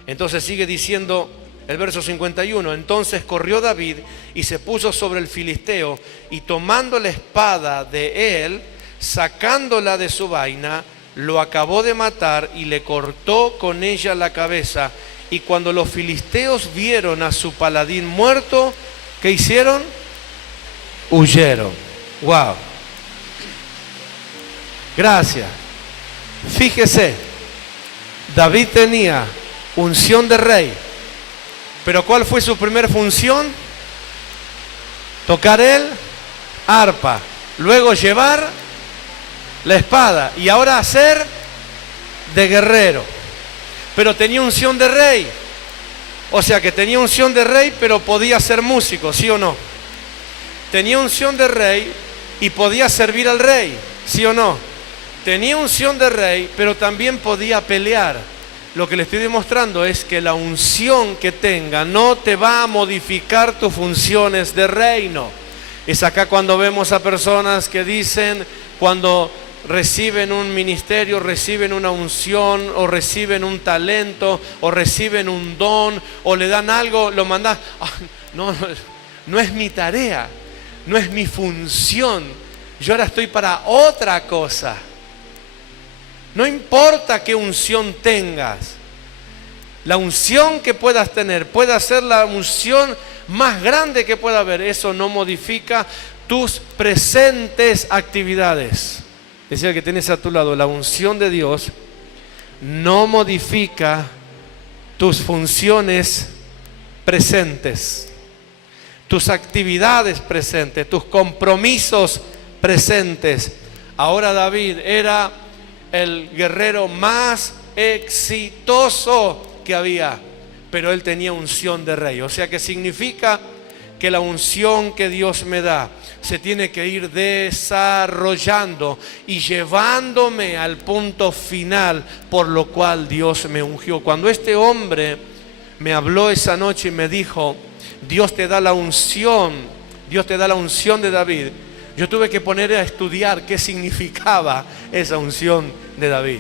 Entonces sigue diciendo el verso 51. Entonces corrió David y se puso sobre el filisteo, y tomando la espada de él, sacándola de su vaina, lo acabó de matar y le cortó con ella la cabeza. Y cuando los filisteos vieron a su paladín muerto, ¿qué hicieron? Huyeron. Wow. Gracias. Fíjese, David tenía unción de rey, pero ¿cuál fue su primera función? Tocar el arpa, luego llevar la espada y ahora hacer de guerrero. Pero tenía unción de rey, o sea que tenía unción de rey, pero podía ser músico, ¿sí o no? Tenía unción de rey y podía servir al rey, ¿sí o no? Tenía unción de rey, pero también podía pelear. Lo que le estoy demostrando es que la unción que tenga no te va a modificar tus funciones de reino. Es acá cuando vemos a personas que dicen, cuando reciben un ministerio, reciben una unción, o reciben un talento, o reciben un don, o le dan algo, lo mandan. No es mi tarea, no es mi función. Yo ahora estoy para otra cosa. No importa qué unción tengas, la unción que puedas tener puede ser la unción más grande que pueda haber. Eso no modifica tus presentes actividades. Decía el que tienes a tu lado, la unción de Dios no modifica tus funciones presentes, tus actividades presentes, tus compromisos presentes. Ahora David era el guerrero más exitoso que había, pero él tenía unción de rey. O sea que significa que la unción que Dios me da se tiene que ir desarrollando y llevándome al punto final por lo cual Dios me ungió. Cuando este hombre me habló esa noche y me dijo, Dios te da la unción, Dios te da la unción de David. Yo tuve que poner a estudiar qué significaba esa unción de David.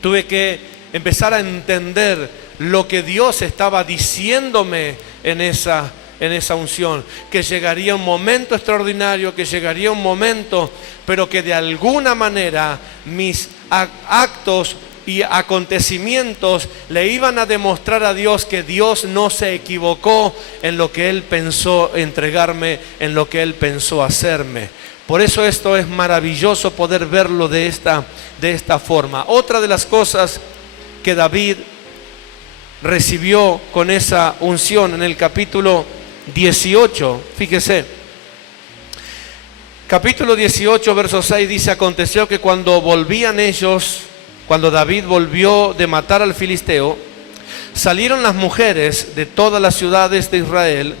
Tuve que empezar a entender lo que Dios estaba diciéndome en esa unción, que llegaría un momento extraordinario, que llegaría un momento, pero que de alguna manera mis actos y acontecimientos le iban a demostrar a Dios que Dios no se equivocó en lo que Él pensó entregarme, en lo que Él pensó hacerme. Por eso esto es maravilloso poder verlo de esta forma. Otra de las cosas que David recibió con esa unción en el capítulo 18, fíjese, capítulo 18, verso 6 dice, aconteció que cuando David volvió de matar al filisteo, salieron las mujeres de todas las ciudades de Israel,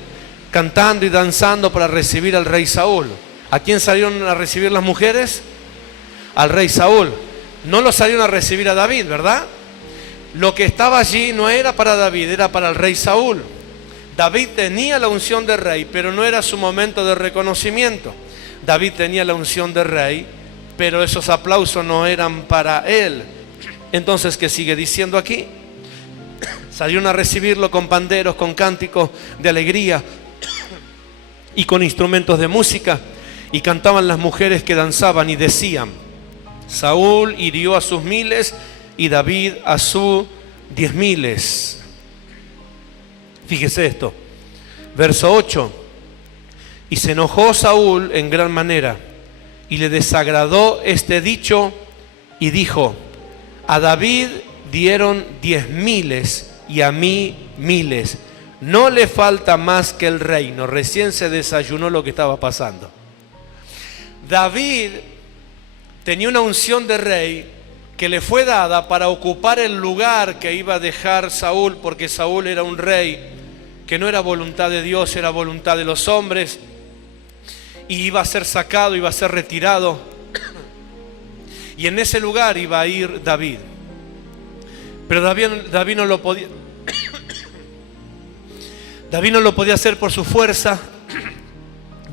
cantando y danzando para recibir al rey Saúl. ¿A quién salieron a recibir las mujeres? Al rey Saúl. No lo salieron a recibir a David, ¿verdad? Lo que estaba allí no era para David, era para el rey Saúl. David tenía la unción de rey, pero no era su momento de reconocimiento. David tenía la unción de rey, pero esos aplausos no eran para él. Entonces, ¿qué sigue diciendo aquí? Salieron a recibirlo con panderos, con cánticos de alegría y con instrumentos de música, y cantaban las mujeres que danzaban y decían, Saúl hirió a sus 1000 y David a sus 10.000. Fíjese esto, verso 8, y se enojó Saúl en gran manera y le desagradó este dicho y dijo, a David dieron 10.000 y a mí 1000. No le falta más que el reino. Recién se desayunó lo que estaba pasando. David tenía una unción de rey que le fue dada para ocupar el lugar que iba a dejar Saúl, porque Saúl era un rey que no era voluntad de Dios, era voluntad de los hombres, y iba a ser sacado, iba a ser retirado, y en ese lugar iba a ir David. Pero David no lo podía David no lo podía hacer por su fuerza.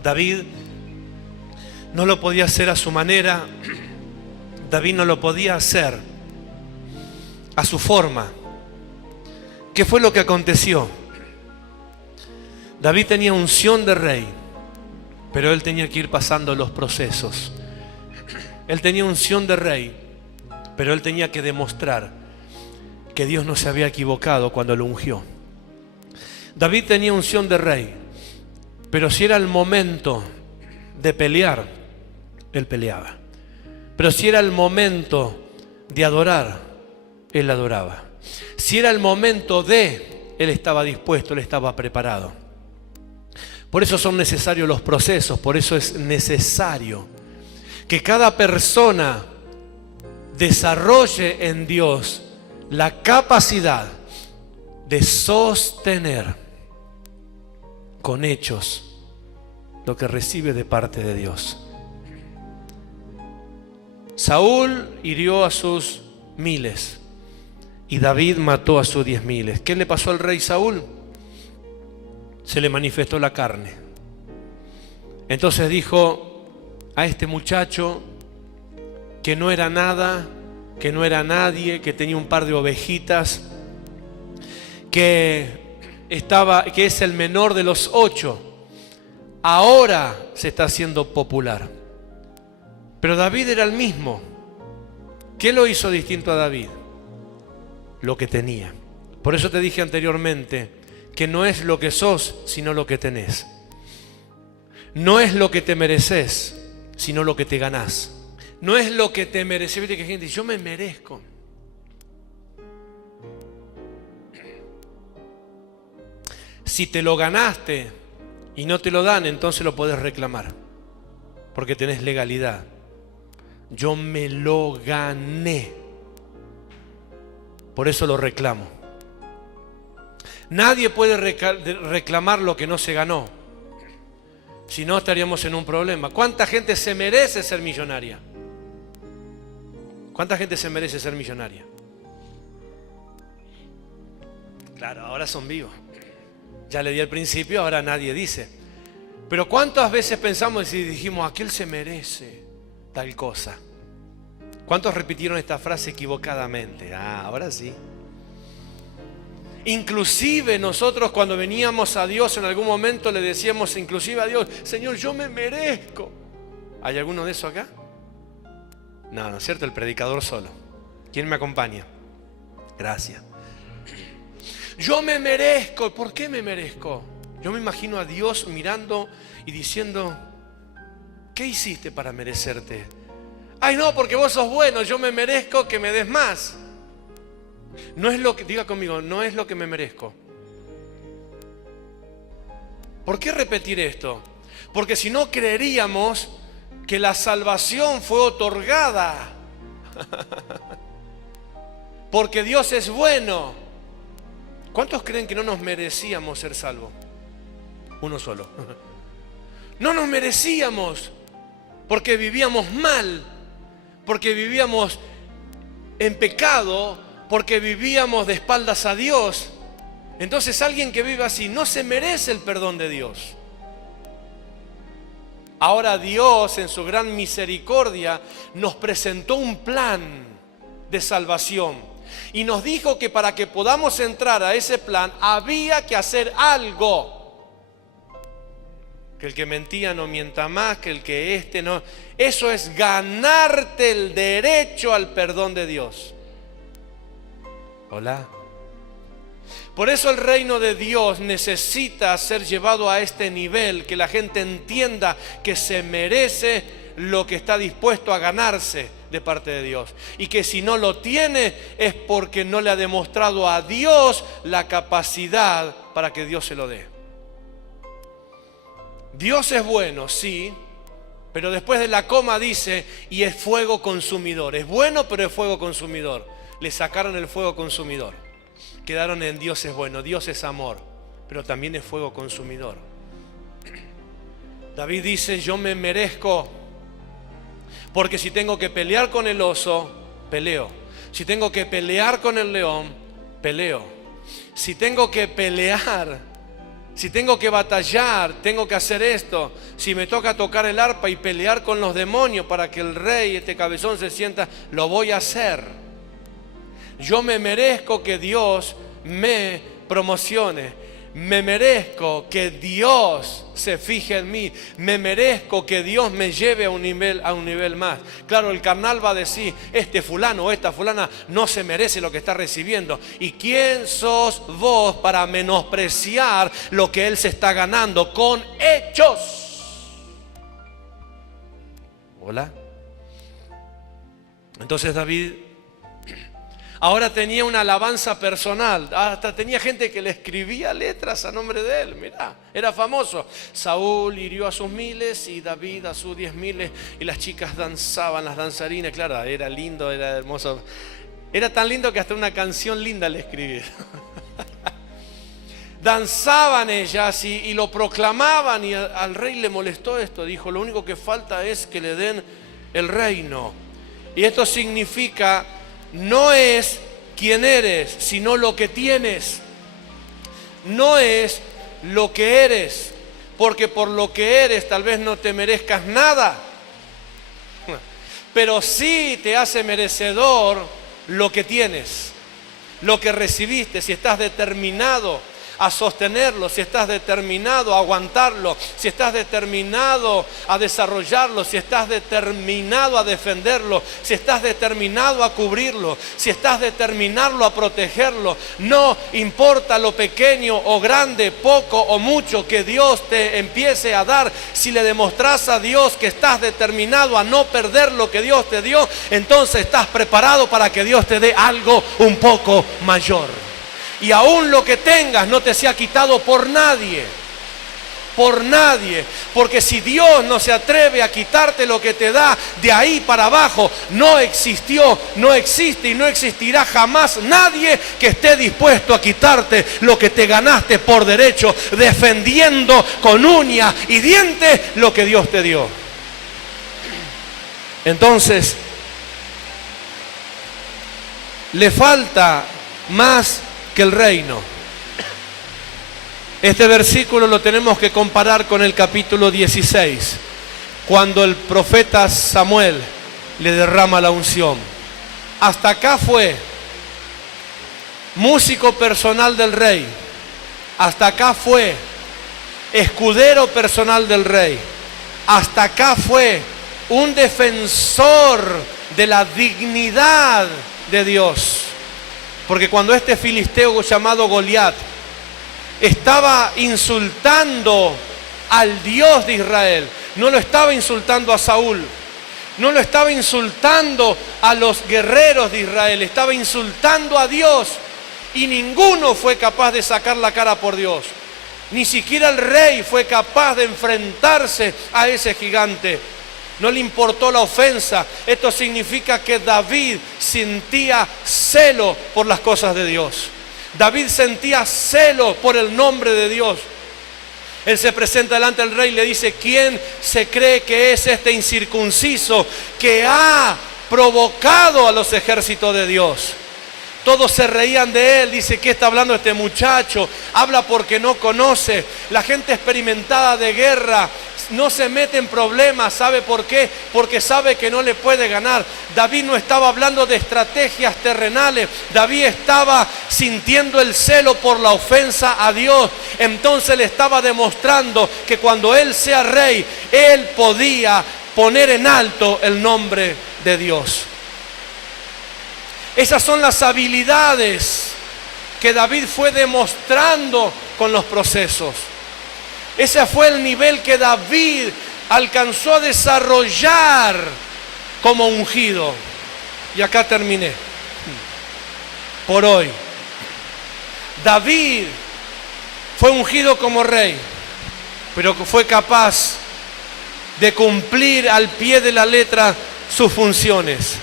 David no lo podía hacer a su manera. David no lo podía hacer a su forma. ¿Qué fue lo que aconteció? David tenía unción de rey, pero él tenía que ir pasando los procesos. Él tenía unción de rey, pero él tenía que demostrar que Dios no se había equivocado cuando lo ungió. David tenía unción de rey, pero si era el momento de pelear, él peleaba. Pero si era el momento de adorar, él adoraba. Si era el momento él estaba dispuesto, él estaba preparado. Por eso son necesarios los procesos, por eso es necesario que cada persona desarrolle en Dios la capacidad de sostener con hechos lo que recibe de parte de Dios. Saúl hirió a sus 1000 y David mató a sus 10.000. ¿Qué le pasó al rey Saúl? Se le manifestó la carne. Entonces dijo a este muchacho que no era nada, que no era nadie, que tenía un par de ovejitas, que es el menor de los 8, ahora se está haciendo popular. Pero David era el mismo. ¿Qué lo hizo distinto a David? Lo que tenía. Por eso te dije anteriormente que no es lo que sos, sino lo que tenés. No es lo que te mereces, sino lo que te ganás. No es lo que te mereces. Viste que gente dice, yo me merezco. Si te lo ganaste y no te lo dan, entonces lo podés reclamar, porque tenés legalidad. Yo me lo gané, por eso lo reclamo. Nadie puede reclamar lo que no se ganó, si no estaríamos en un problema. ¿Cuánta gente se merece ser millonaria? ¿Cuánta gente se merece ser millonaria? Claro, ahora son vivos. Ya le di al principio, ahora nadie dice. Pero ¿cuántas veces pensamos y dijimos, aquel se merece tal cosa? ¿Cuántos repitieron esta frase equivocadamente? Ahora sí. Inclusive nosotros cuando veníamos a Dios en algún momento le decíamos inclusive a Dios, Señor, yo me merezco. ¿Hay alguno de eso acá? No, no es cierto, el predicador solo. ¿Quién me acompaña? Gracias. Yo me merezco. ¿Por qué me merezco? Yo me imagino a Dios mirando y diciendo, ¿qué hiciste para merecerte? Ay, no, porque vos sos bueno, yo me merezco que me des más. No es lo que, diga conmigo, no es lo que me merezco. ¿Por qué repetir esto? Porque si no creeríamos que la salvación fue otorgada. Porque Dios es bueno. ¿Cuántos creen que no nos merecíamos ser salvos? Uno solo. No nos merecíamos porque vivíamos mal, porque vivíamos en pecado, porque vivíamos de espaldas a Dios. Entonces alguien que vive así no se merece el perdón de Dios. Ahora Dios en su gran misericordia nos presentó un plan de salvación y nos dijo que para que podamos entrar a ese plan había que hacer algo. Que el que mentía no mienta más, que el que no. Eso es ganarte el derecho al perdón de Dios. Hola. Por eso el reino de Dios necesita ser llevado a este nivel, que la gente entienda que se merece lo que está dispuesto a ganarse de parte de Dios. Y que si no lo tiene es porque no le ha demostrado a Dios la capacidad para que Dios se lo dé. Dios es bueno, sí, pero después de la coma dice, y es fuego consumidor. Es bueno, pero es fuego consumidor. Le sacaron el fuego consumidor. Quedaron en Dios es bueno, Dios es amor, pero también es fuego consumidor. David dice, yo me merezco, porque si tengo que pelear con el oso, peleo. Si tengo que pelear con el león, peleo. Si tengo que pelear, si tengo que batallar, tengo que hacer esto. Si me toca tocar el arpa y pelear con los demonios para que el rey, este cabezón, se sienta, lo voy a hacer. Yo me merezco que Dios me promocione. Me merezco que Dios se fije en mí. Me merezco que Dios me lleve a un nivel más. Claro, el carnal va a decir, este fulano o esta fulana no se merece lo que está recibiendo. ¿Y quién sos vos para menospreciar lo que él se está ganando con hechos? Hola. Entonces David ahora tenía una alabanza personal, hasta tenía gente que le escribía letras a nombre de él, mirá, era famoso. Saúl hirió a sus miles y David a sus 10,000 y las chicas danzaban, las danzarinas, claro, era lindo, era hermoso. Era tan lindo que hasta una canción linda le escribí. Danzaban ellas y lo proclamaban y al rey le molestó esto, dijo, lo único que falta es que le den el reino. Y esto significa... no es quién eres, sino lo que tienes. No es lo que eres, porque por lo que eres tal vez no te merezcas nada. Pero sí te hace merecedor lo que tienes, lo que recibiste, si estás determinado a sostenerlo, si estás determinado a aguantarlo, si estás determinado a desarrollarlo, si estás determinado a defenderlo, si estás determinado a cubrirlo, si estás determinado a protegerlo. No importa lo pequeño o grande, poco o mucho que Dios te empiece a dar, si le demostras a Dios que estás determinado a no perder lo que Dios te dio, entonces estás preparado para que Dios te dé algo un poco mayor. Y aún lo que tengas no te sea quitado por nadie. Por nadie. Porque si Dios no se atreve a quitarte lo que te da, de ahí para abajo no existió, no existe y no existirá jamás nadie que esté dispuesto a quitarte lo que te ganaste por derecho, defendiendo con uña y diente lo que Dios te dio. Entonces, le falta más que el reino. Este versículo lo tenemos que comparar con el capítulo 16, cuando el profeta Samuel le derrama la unción. Hasta acá fue músico personal del rey. Hasta acá fue escudero personal del rey. Hasta acá fue un defensor de la dignidad de Dios. Porque cuando este filisteo llamado Goliat estaba insultando al Dios de Israel, no lo estaba insultando a Saúl, no lo estaba insultando a los guerreros de Israel, estaba insultando a Dios, y ninguno fue capaz de sacar la cara por Dios. Ni siquiera el rey fue capaz de enfrentarse a ese gigante. No le importó la ofensa. Esto significa que David sentía celo por las cosas de Dios. David sentía celo por el nombre de Dios. Él se presenta delante del rey y le dice: ¿quién se cree que es este incircunciso que ha provocado a los ejércitos de Dios? Todos se reían de él. Dice: ¿qué está hablando este muchacho? Habla porque no conoce. La gente experimentada de guerra no se mete en problemas. ¿Sabe por qué? Porque sabe que no le puede ganar. David no estaba hablando de estrategias terrenales. David estaba sintiendo el celo por la ofensa a Dios. Entonces le estaba demostrando que cuando él sea rey, él podía poner en alto el nombre de Dios. Esas son las habilidades que David fue demostrando con los procesos. Ese fue el nivel que David alcanzó a desarrollar como ungido. Y acá terminé. Por hoy. David fue ungido como rey, pero fue capaz de cumplir al pie de la letra sus funciones.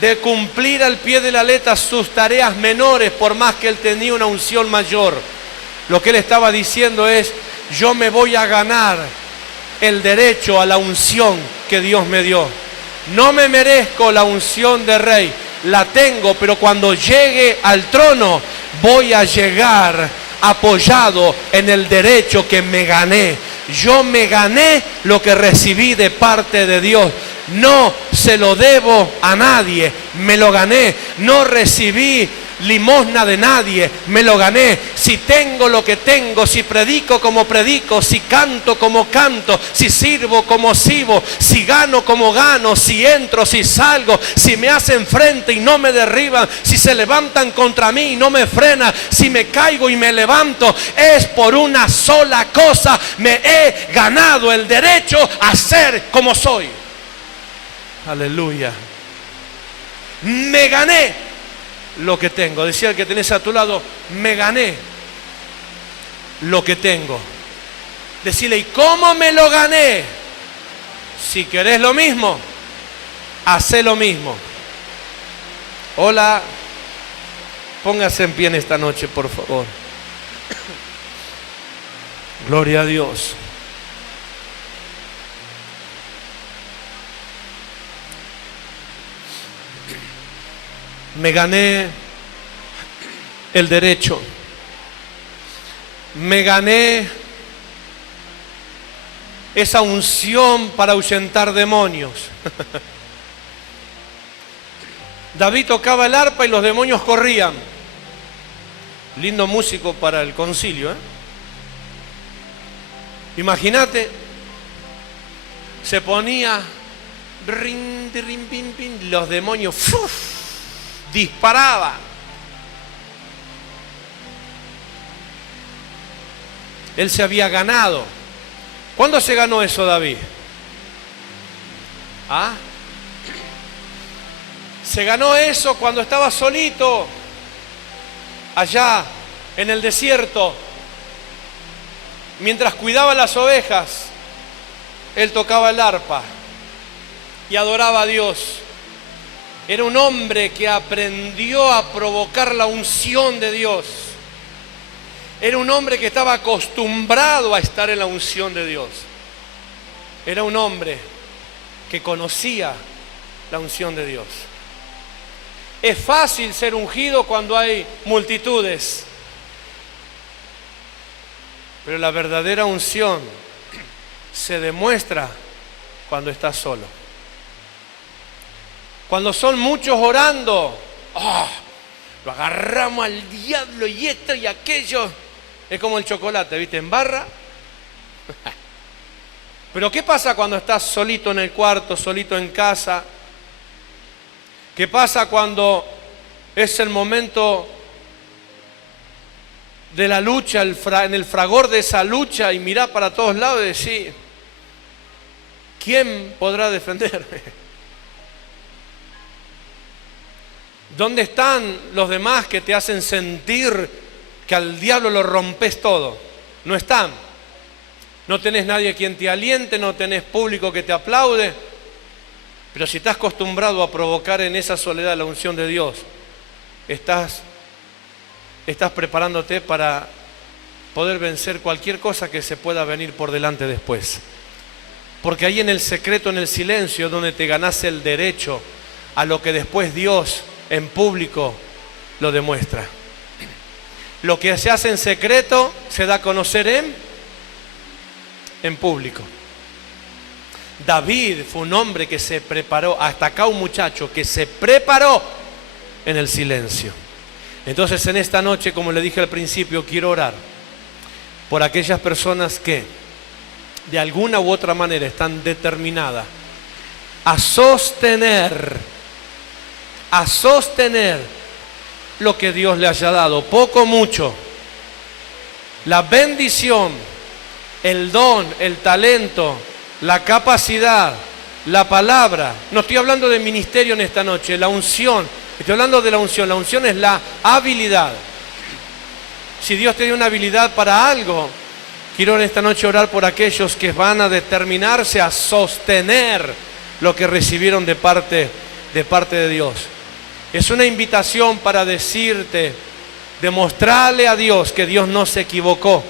De cumplir al pie de la letra sus tareas menores, por más que él tenía una unción mayor. Lo que él estaba diciendo es: yo me voy a ganar el derecho a la unción que Dios me dio. No me merezco la unción de rey, la tengo, pero cuando llegue al trono voy a llegar apoyado en el derecho que me gané. Yo me gané lo que recibí de parte de Dios. No se lo debo a nadie, me lo gané. No recibí limosna de nadie, me lo gané. Si tengo lo que tengo, si predico como predico, si canto como canto, si sirvo como sirvo, si gano como gano, si entro, si salgo, si me hacen frente y no me derriban, si se levantan contra mí y no me frenan, si me caigo y me levanto, es por una sola cosa: me he ganado el derecho a ser como soy. Aleluya. Me gané lo que tengo. Decía el que tenés a tu lado: me gané lo que tengo. Decirle: ¿y cómo me lo gané? Si querés lo mismo, hacé lo mismo. Hola, póngase en pie en esta noche, por favor. Gloria a Dios. Me gané el derecho. Me gané esa unción para ahuyentar demonios. David tocaba el arpa y los demonios corrían. Lindo músico para el concilio, ¿eh? Imagínate, se ponía rin, rin, pin, pin, los demonios disparaban. Él se había ganado. ¿Cuándo se ganó eso, David? ¿Ah? Se ganó eso cuando estaba solito, allá en el desierto, mientras cuidaba las ovejas. Él tocaba el arpa y adoraba a Dios. Era un hombre que aprendió a provocar la unción de Dios. Era un hombre que estaba acostumbrado a estar en la unción de Dios. Era un hombre que conocía la unción de Dios. Es fácil ser ungido cuando hay multitudes. Pero la verdadera unción se demuestra cuando estás solo. Cuando son muchos orando, lo agarramos al diablo y esto y aquello. Es como el chocolate, ¿viste? En barra. Pero ¿qué pasa cuando estás solito en el cuarto, solito en casa? ¿Qué pasa cuando es el momento de la lucha, en el fragor de esa lucha, y mirá para todos lados y decir, ¿quién podrá defenderme? ¿Dónde están los demás que te hacen sentir que al diablo lo rompes todo? No están. No tenés nadie quien te aliente, no tenés público que te aplaude. Pero si estás acostumbrado a provocar en esa soledad la unción de Dios, estás preparándote para poder vencer cualquier cosa que se pueda venir por delante después. Porque ahí en el secreto, en el silencio, es donde te ganás el derecho a lo que después Dios en público lo demuestra. Lo que se hace en secreto se da a conocer en público. David fue un hombre que se preparó, hasta acá un muchacho que se preparó en el silencio. Entonces en esta noche, como le dije al principio, quiero orar por aquellas personas que de alguna u otra manera están determinadas a sostener lo que Dios le haya dado, poco o mucho, la bendición, el don, el talento, la capacidad, la palabra. No estoy hablando de ministerio en esta noche, la unción. Estoy hablando de la unción. La unción es la habilidad. Si Dios te dio una habilidad para algo, quiero en esta noche orar por aquellos que van a determinarse a sostener lo que recibieron de parte de Dios. Es una invitación para decirte, demostrarle a Dios que Dios no se equivocó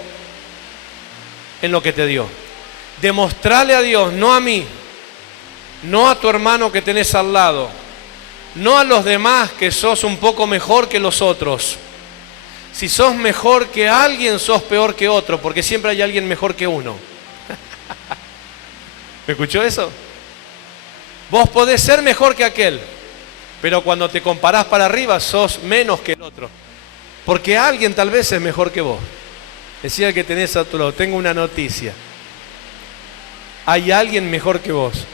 en lo que te dio. Demostrarle a Dios, no a mí, no a tu hermano que tenés al lado, no a los demás que sos un poco mejor que los otros. Si sos mejor que alguien, sos peor que otro, porque siempre hay alguien mejor que uno. ¿Me escuchó eso? Vos podés ser mejor que aquel, pero cuando te comparás para arriba, sos menos que el otro, porque alguien tal vez es mejor que vos. Decía que tenés a tu lado, tengo una noticia. Hay alguien mejor que vos.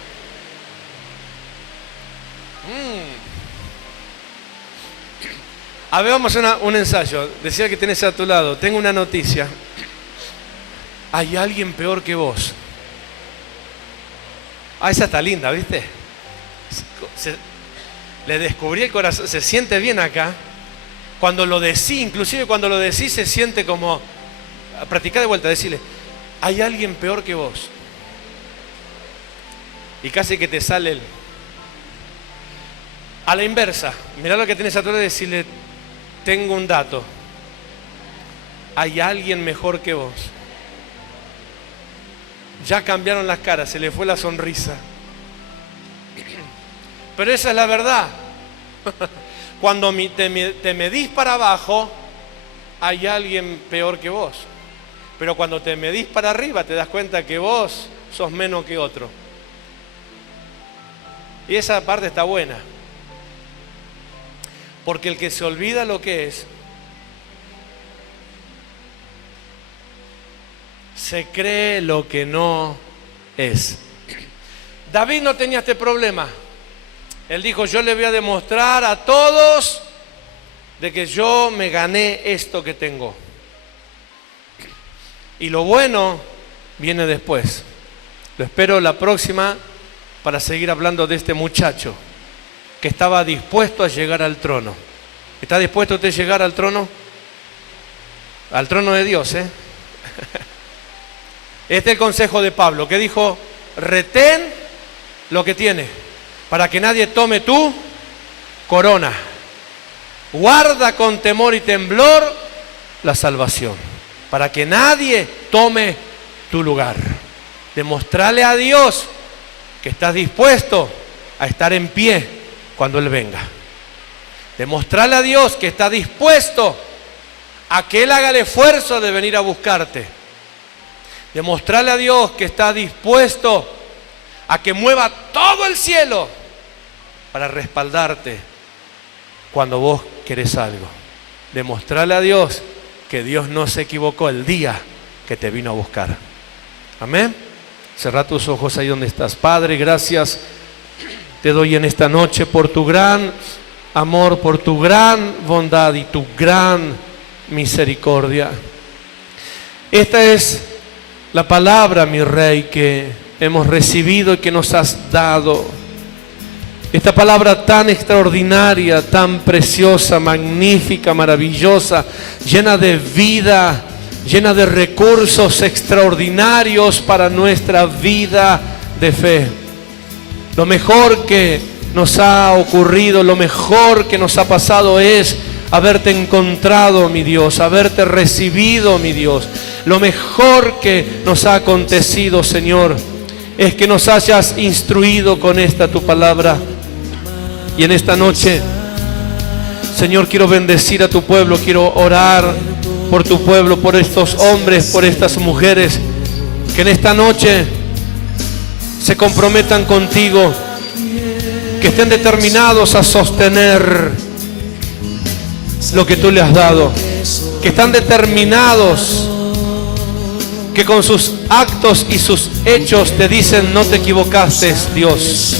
A ver, vamos a un ensayo. Decía que tenés a tu lado, tengo una noticia. Hay alguien peor que vos. Esa está linda, ¿viste? Le descubrí el corazón, se siente bien acá. Cuando lo decís, inclusive cuando lo decís, se siente como... Practicá de vuelta, decirle, hay alguien peor que vos. Y casi que te sale a la inversa. Mirá lo que tenés a tu lado y decirle, tengo un dato. Hay alguien mejor que vos. Ya cambiaron las caras, se le fue la sonrisa. Pero esa es la verdad. Cuando te medís para abajo, hay alguien peor que vos. Pero cuando te medís para arriba, te das cuenta que vos sos menos que otro. Y esa parte está buena. Porque el que se olvida lo que es, se cree lo que no es. David no tenía este problema. Él dijo, yo le voy a demostrar a todos de que yo me gané esto que tengo. Y lo bueno viene después. Lo espero la próxima para seguir hablando de este muchacho que estaba dispuesto a llegar al trono. ¿Está dispuesto usted a llegar al trono? Al trono de Dios, ¿eh? Este es el consejo de Pablo, que dijo, retén lo que tiene, para que nadie tome tu corona. Guarda con temor y temblor la salvación, para que nadie tome tu lugar. Demostrarle a Dios que estás dispuesto a estar en pie cuando Él venga. Demostrarle a Dios que está dispuesto a que Él haga el esfuerzo de venir a buscarte Demostrarle a Dios que está dispuesto a que mueva todo el cielo para respaldarte cuando vos querés algo. Demostrarle a Dios que Dios no se equivocó el día que te vino a buscar. Amén. Cerrá tus ojos ahí donde estás. Padre, gracias te doy en esta noche por tu gran amor, por tu gran bondad y tu gran misericordia. Esta es la palabra, mi Rey, que hemos recibido y que nos has dado. Esta palabra tan extraordinaria, tan preciosa, magnífica, maravillosa, llena de vida, llena de recursos extraordinarios para nuestra vida de fe. Lo mejor que nos ha ocurrido, lo mejor que nos ha pasado es haberte encontrado, mi Dios, haberte recibido, mi Dios. Lo mejor que nos ha acontecido, Señor, es que nos hayas instruido con esta tu palabra. Y en esta noche, Señor, quiero bendecir a tu pueblo, quiero orar por tu pueblo, por estos hombres, por estas mujeres, que en esta noche se comprometan contigo, que estén determinados a sostener lo que tú le has dado, que están determinados, que con sus actos y sus hechos te dicen: no te equivocaste, Dios,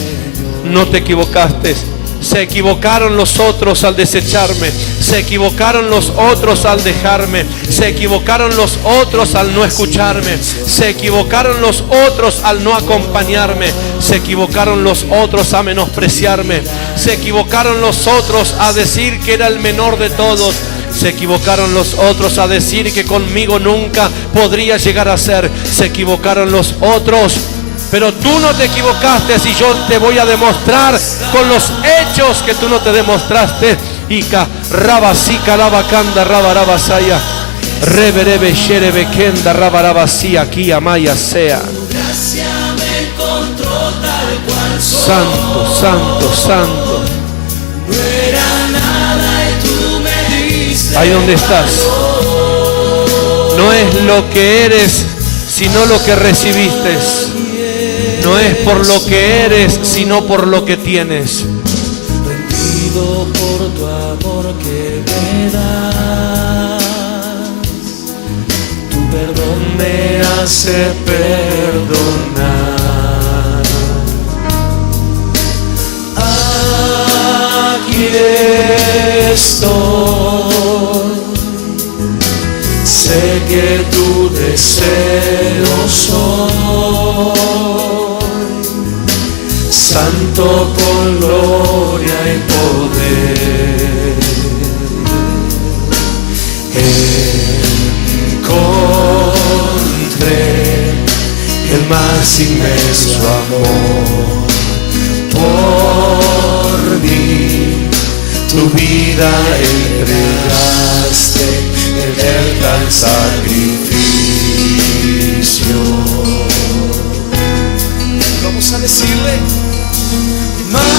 no te equivocaste. Se equivocaron los otros al desecharme, se equivocaron los otros al dejarme, se equivocaron los otros al no escucharme, se equivocaron los otros al no acompañarme, se equivocaron los otros a menospreciarme, se equivocaron los otros a decir que era el menor de todos, se equivocaron los otros a decir que conmigo nunca podría llegar a ser, se equivocaron los otros. Pero tú no te equivocaste y yo te voy a demostrar con los hechos que tú no te demostraste. Ica rabasika lavacanda rabarabasaya reverebe sherebe kenda rabarabasía aquí amaya sea. Santo, santo, santo. Ahí donde estás. No es lo que eres, sino lo que recibiste. No es por lo que eres, sino por lo que tienes. Rendido por tu amor que me das, tu perdón me hace perdonar. Aquí estoy, sé que tu deseo soy. Santo con gloria y poder, encontré el más inmenso amor. Por mí tu vida entregaste en el gran sacrificio. Vamos a decirle: majestad,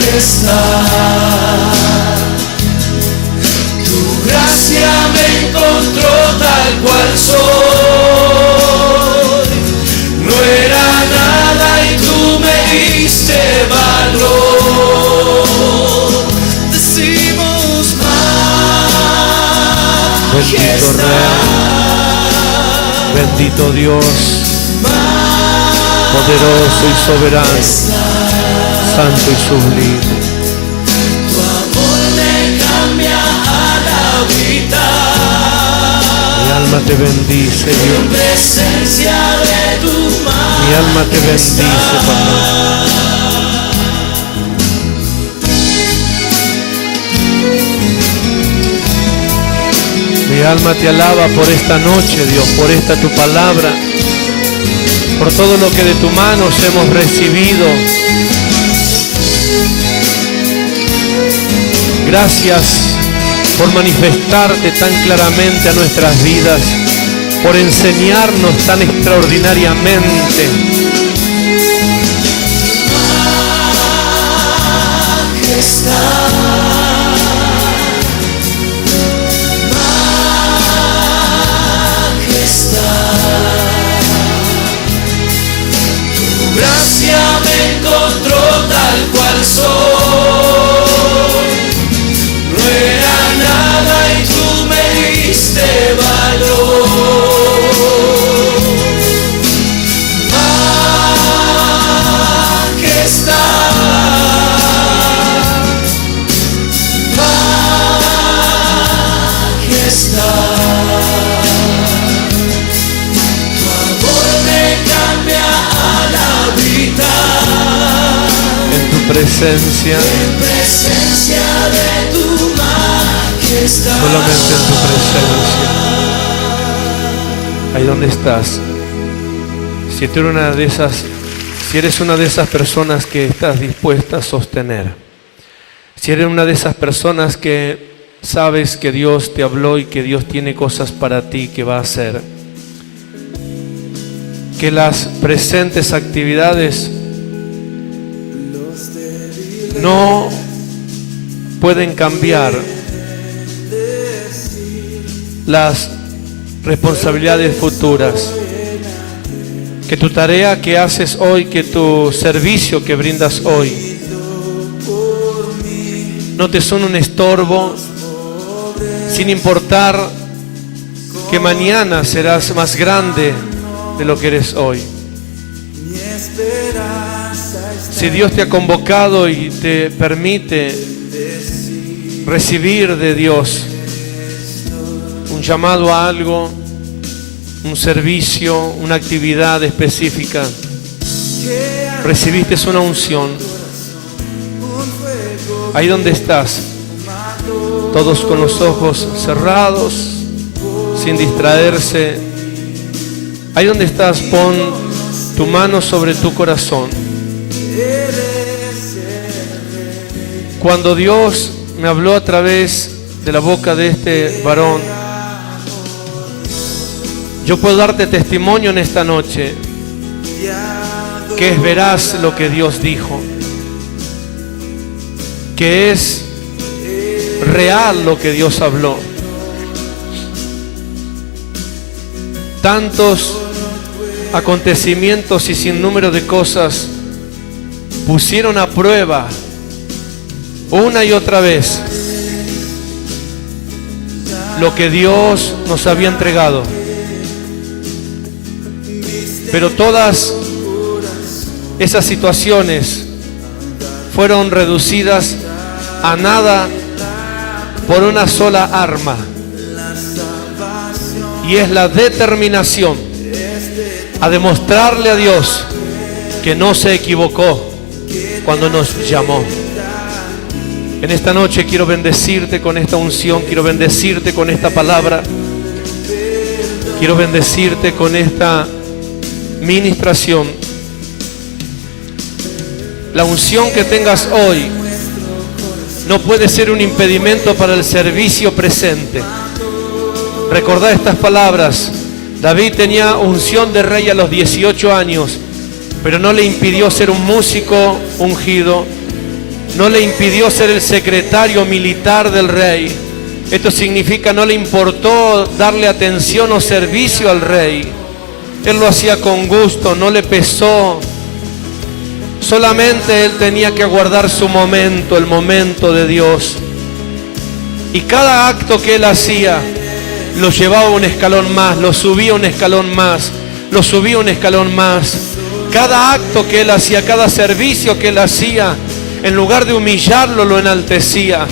majestad, tu gracia me encontró tal cual soy. No era nada y tú me diste valor. Decimos Bendito Rey, bendito Dios, poderoso y soberano, santo y sublime. Tu amor me cambia al habitar. Mi alma te bendice, En Dios. presencia de tu Mi alma te bendice, papá. Mi alma te alaba por esta noche, Dios, por esta tu palabra, por todo lo que de tu manos hemos recibido. Gracias por manifestarte tan claramente a nuestras vidas, por enseñarnos tan extraordinariamente. Gracia me encontró tal cual soy. No era nada y tú me diste valor. Presencia, en presencia de tu majestad. Solamente en tu presencia. Ahí donde estás. Si eres una de esas personas que estás dispuesta a sostener. Si eres una de esas personas que sabes que Dios te habló y que Dios tiene cosas para ti que va a hacer. Que las presentes actividades no pueden cambiar las responsabilidades futuras. Que tu tarea que haces hoy, que tu servicio que brindas hoy, no te son un estorbo, sin importar que mañana serás más grande de lo que eres hoy. Si Dios te ha convocado y te permite recibir de Dios un llamado a algo, un servicio, una actividad específica, recibiste una unción. Ahí donde estás, todos con los ojos cerrados, sin distraerse. Ahí donde estás, pon tu mano sobre tu corazón. Cuando Dios me habló a través de la boca de este varón, yo puedo darte testimonio en esta noche que es veraz lo que Dios dijo, que es real lo que Dios habló. Tantos acontecimientos y sin número de cosas pusieron a prueba una y otra vez lo que Dios nos había entregado. Pero todas esas situaciones fueron reducidas a nada por una sola arma, y es la determinación a demostrarle a Dios que no se equivocó cuando nos llamó. En esta noche quiero bendecirte con esta unción, quiero bendecirte con esta palabra, quiero bendecirte con esta ministración. La unción que tengas hoy no puede ser un impedimento para el servicio presente. Recordad estas palabras. David tenía unción de rey a los 18 años, pero no le impidió ser un músico ungido, no le impidió ser el secretario militar del rey. Esto significa, no le importó darle atención o servicio al rey. Él lo hacía con gusto, no le pesó. Solamente él tenía que aguardar su momento, el momento de Dios. Y cada acto que él hacía lo llevaba un escalón más, lo subía un escalón más, lo subía un escalón más. Cada acto que él hacía, cada servicio que él hacía, en lugar de humillarlo, lo enaltecía.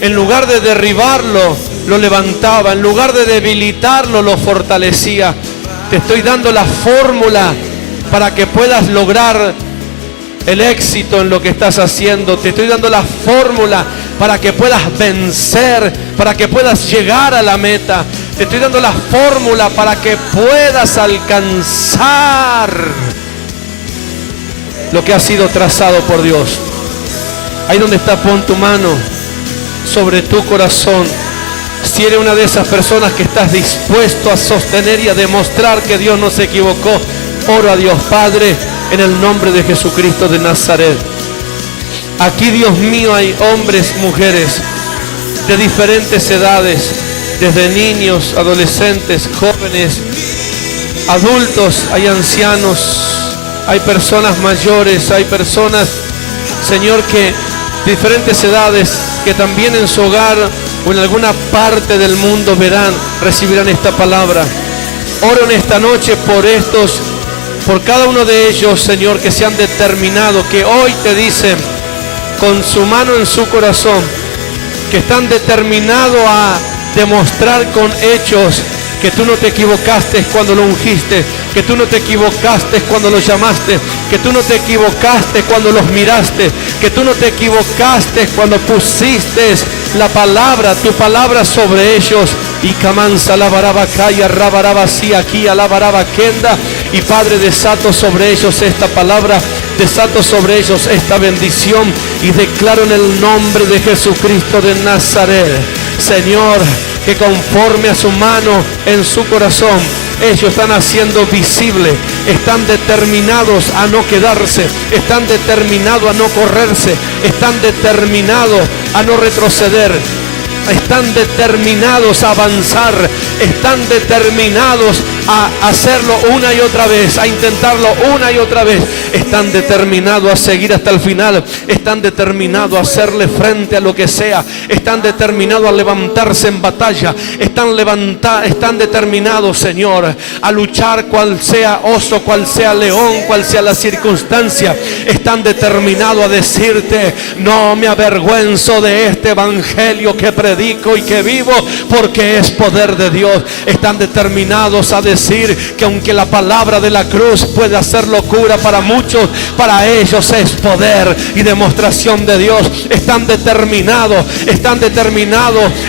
En lugar de derribarlo, lo levantaba. En lugar de debilitarlo, lo fortalecía. Te estoy dando la fórmula para que puedas lograr el éxito en lo que estás haciendo. Te estoy dando la fórmula para que puedas vencer, para que puedas llegar a la meta. Te estoy dando la fórmula para que puedas alcanzar lo que ha sido trazado por Dios. Ahí donde está, pon tu mano sobre tu corazón. Si eres una de esas personas que estás dispuesto a sostener y a demostrar que Dios no se equivocó, oro a Dios Padre en el nombre de Jesucristo de Nazaret. Aquí, Dios mío, hay hombres, mujeres de diferentes edades, desde niños, adolescentes, jóvenes, adultos, hay ancianos, hay personas mayores, hay personas, Señor, que de diferentes edades, que también en su hogar o en alguna parte del mundo recibirán esta palabra. Oro en esta noche por cada uno de ellos, Señor, que se han determinado, que hoy te dicen con su mano en su corazón, que están determinados a demostrar con hechos que tú no te equivocaste cuando lo ungiste, que tú no te equivocaste cuando los llamaste, que tú no te equivocaste cuando los miraste, que tú no te equivocaste cuando pusiste tu palabra sobre ellos. Y camanza la barabacaya, rabaraba sí aquí, alabaraba kenda. Y Padre, desato sobre ellos esta palabra, desato sobre ellos esta bendición y declaro en el nombre de Jesucristo de Nazaret, Señor, que conforme a su mano en su corazón, ellos están haciendo visible, están determinados a no quedarse, están determinados a no correrse, están determinados a no retroceder, están determinados a avanzar, están determinados a hacerlo una y otra vez, a intentarlo una y otra vez, están determinados a seguir hasta el final, están determinados a hacerle frente a lo que sea, están determinados a levantarse en batalla, están determinados, Señor, a luchar cual sea oso, cual sea león, cual sea la circunstancia, están determinados a decirte: no me avergüenzo de este evangelio que predico y que vivo, porque es poder de Dios. Están determinados a decir que aunque la palabra de la cruz puede hacer locura para muchos, para ellos es poder y demostración de Dios. Están determinados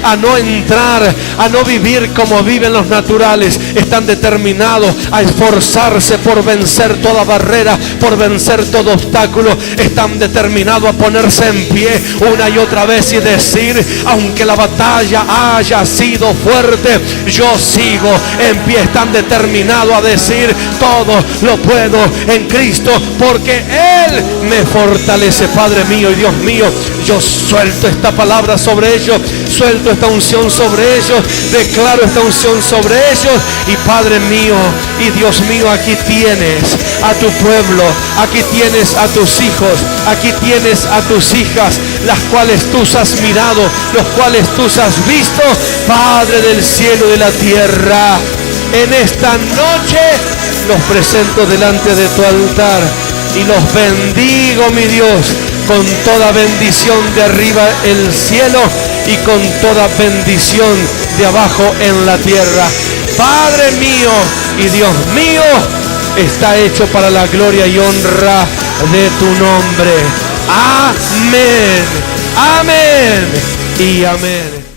a no entrar, a no vivir como viven los naturales. Están determinados a esforzarse por vencer toda barrera, por vencer todo obstáculo. Están determinados a ponerse en pie una y otra vez y decir: aunque la batalla haya sido fuerte, yo sigo en pie. Están determinados a decir: todo lo puedo en Cristo, porque Él me fortalece. Padre mío y Dios mío, yo suelto esta palabra sobre ellos, suelto esta unción sobre ellos, declaro esta unción sobre ellos. Y Padre mío y Dios mío, aquí tienes a tu pueblo, aquí tienes a tus hijos, aquí tienes a tus hijas, las cuales tú has mirado, los cuales tú has visto. Padre del cielo y de la tierra, en esta noche los presento delante de tu altar y los bendigo, mi Dios, con toda bendición de arriba el cielo y con toda bendición de abajo en la tierra. Padre mío y Dios mío, está hecho para la gloria y honra de tu nombre. Amén, amén y amén.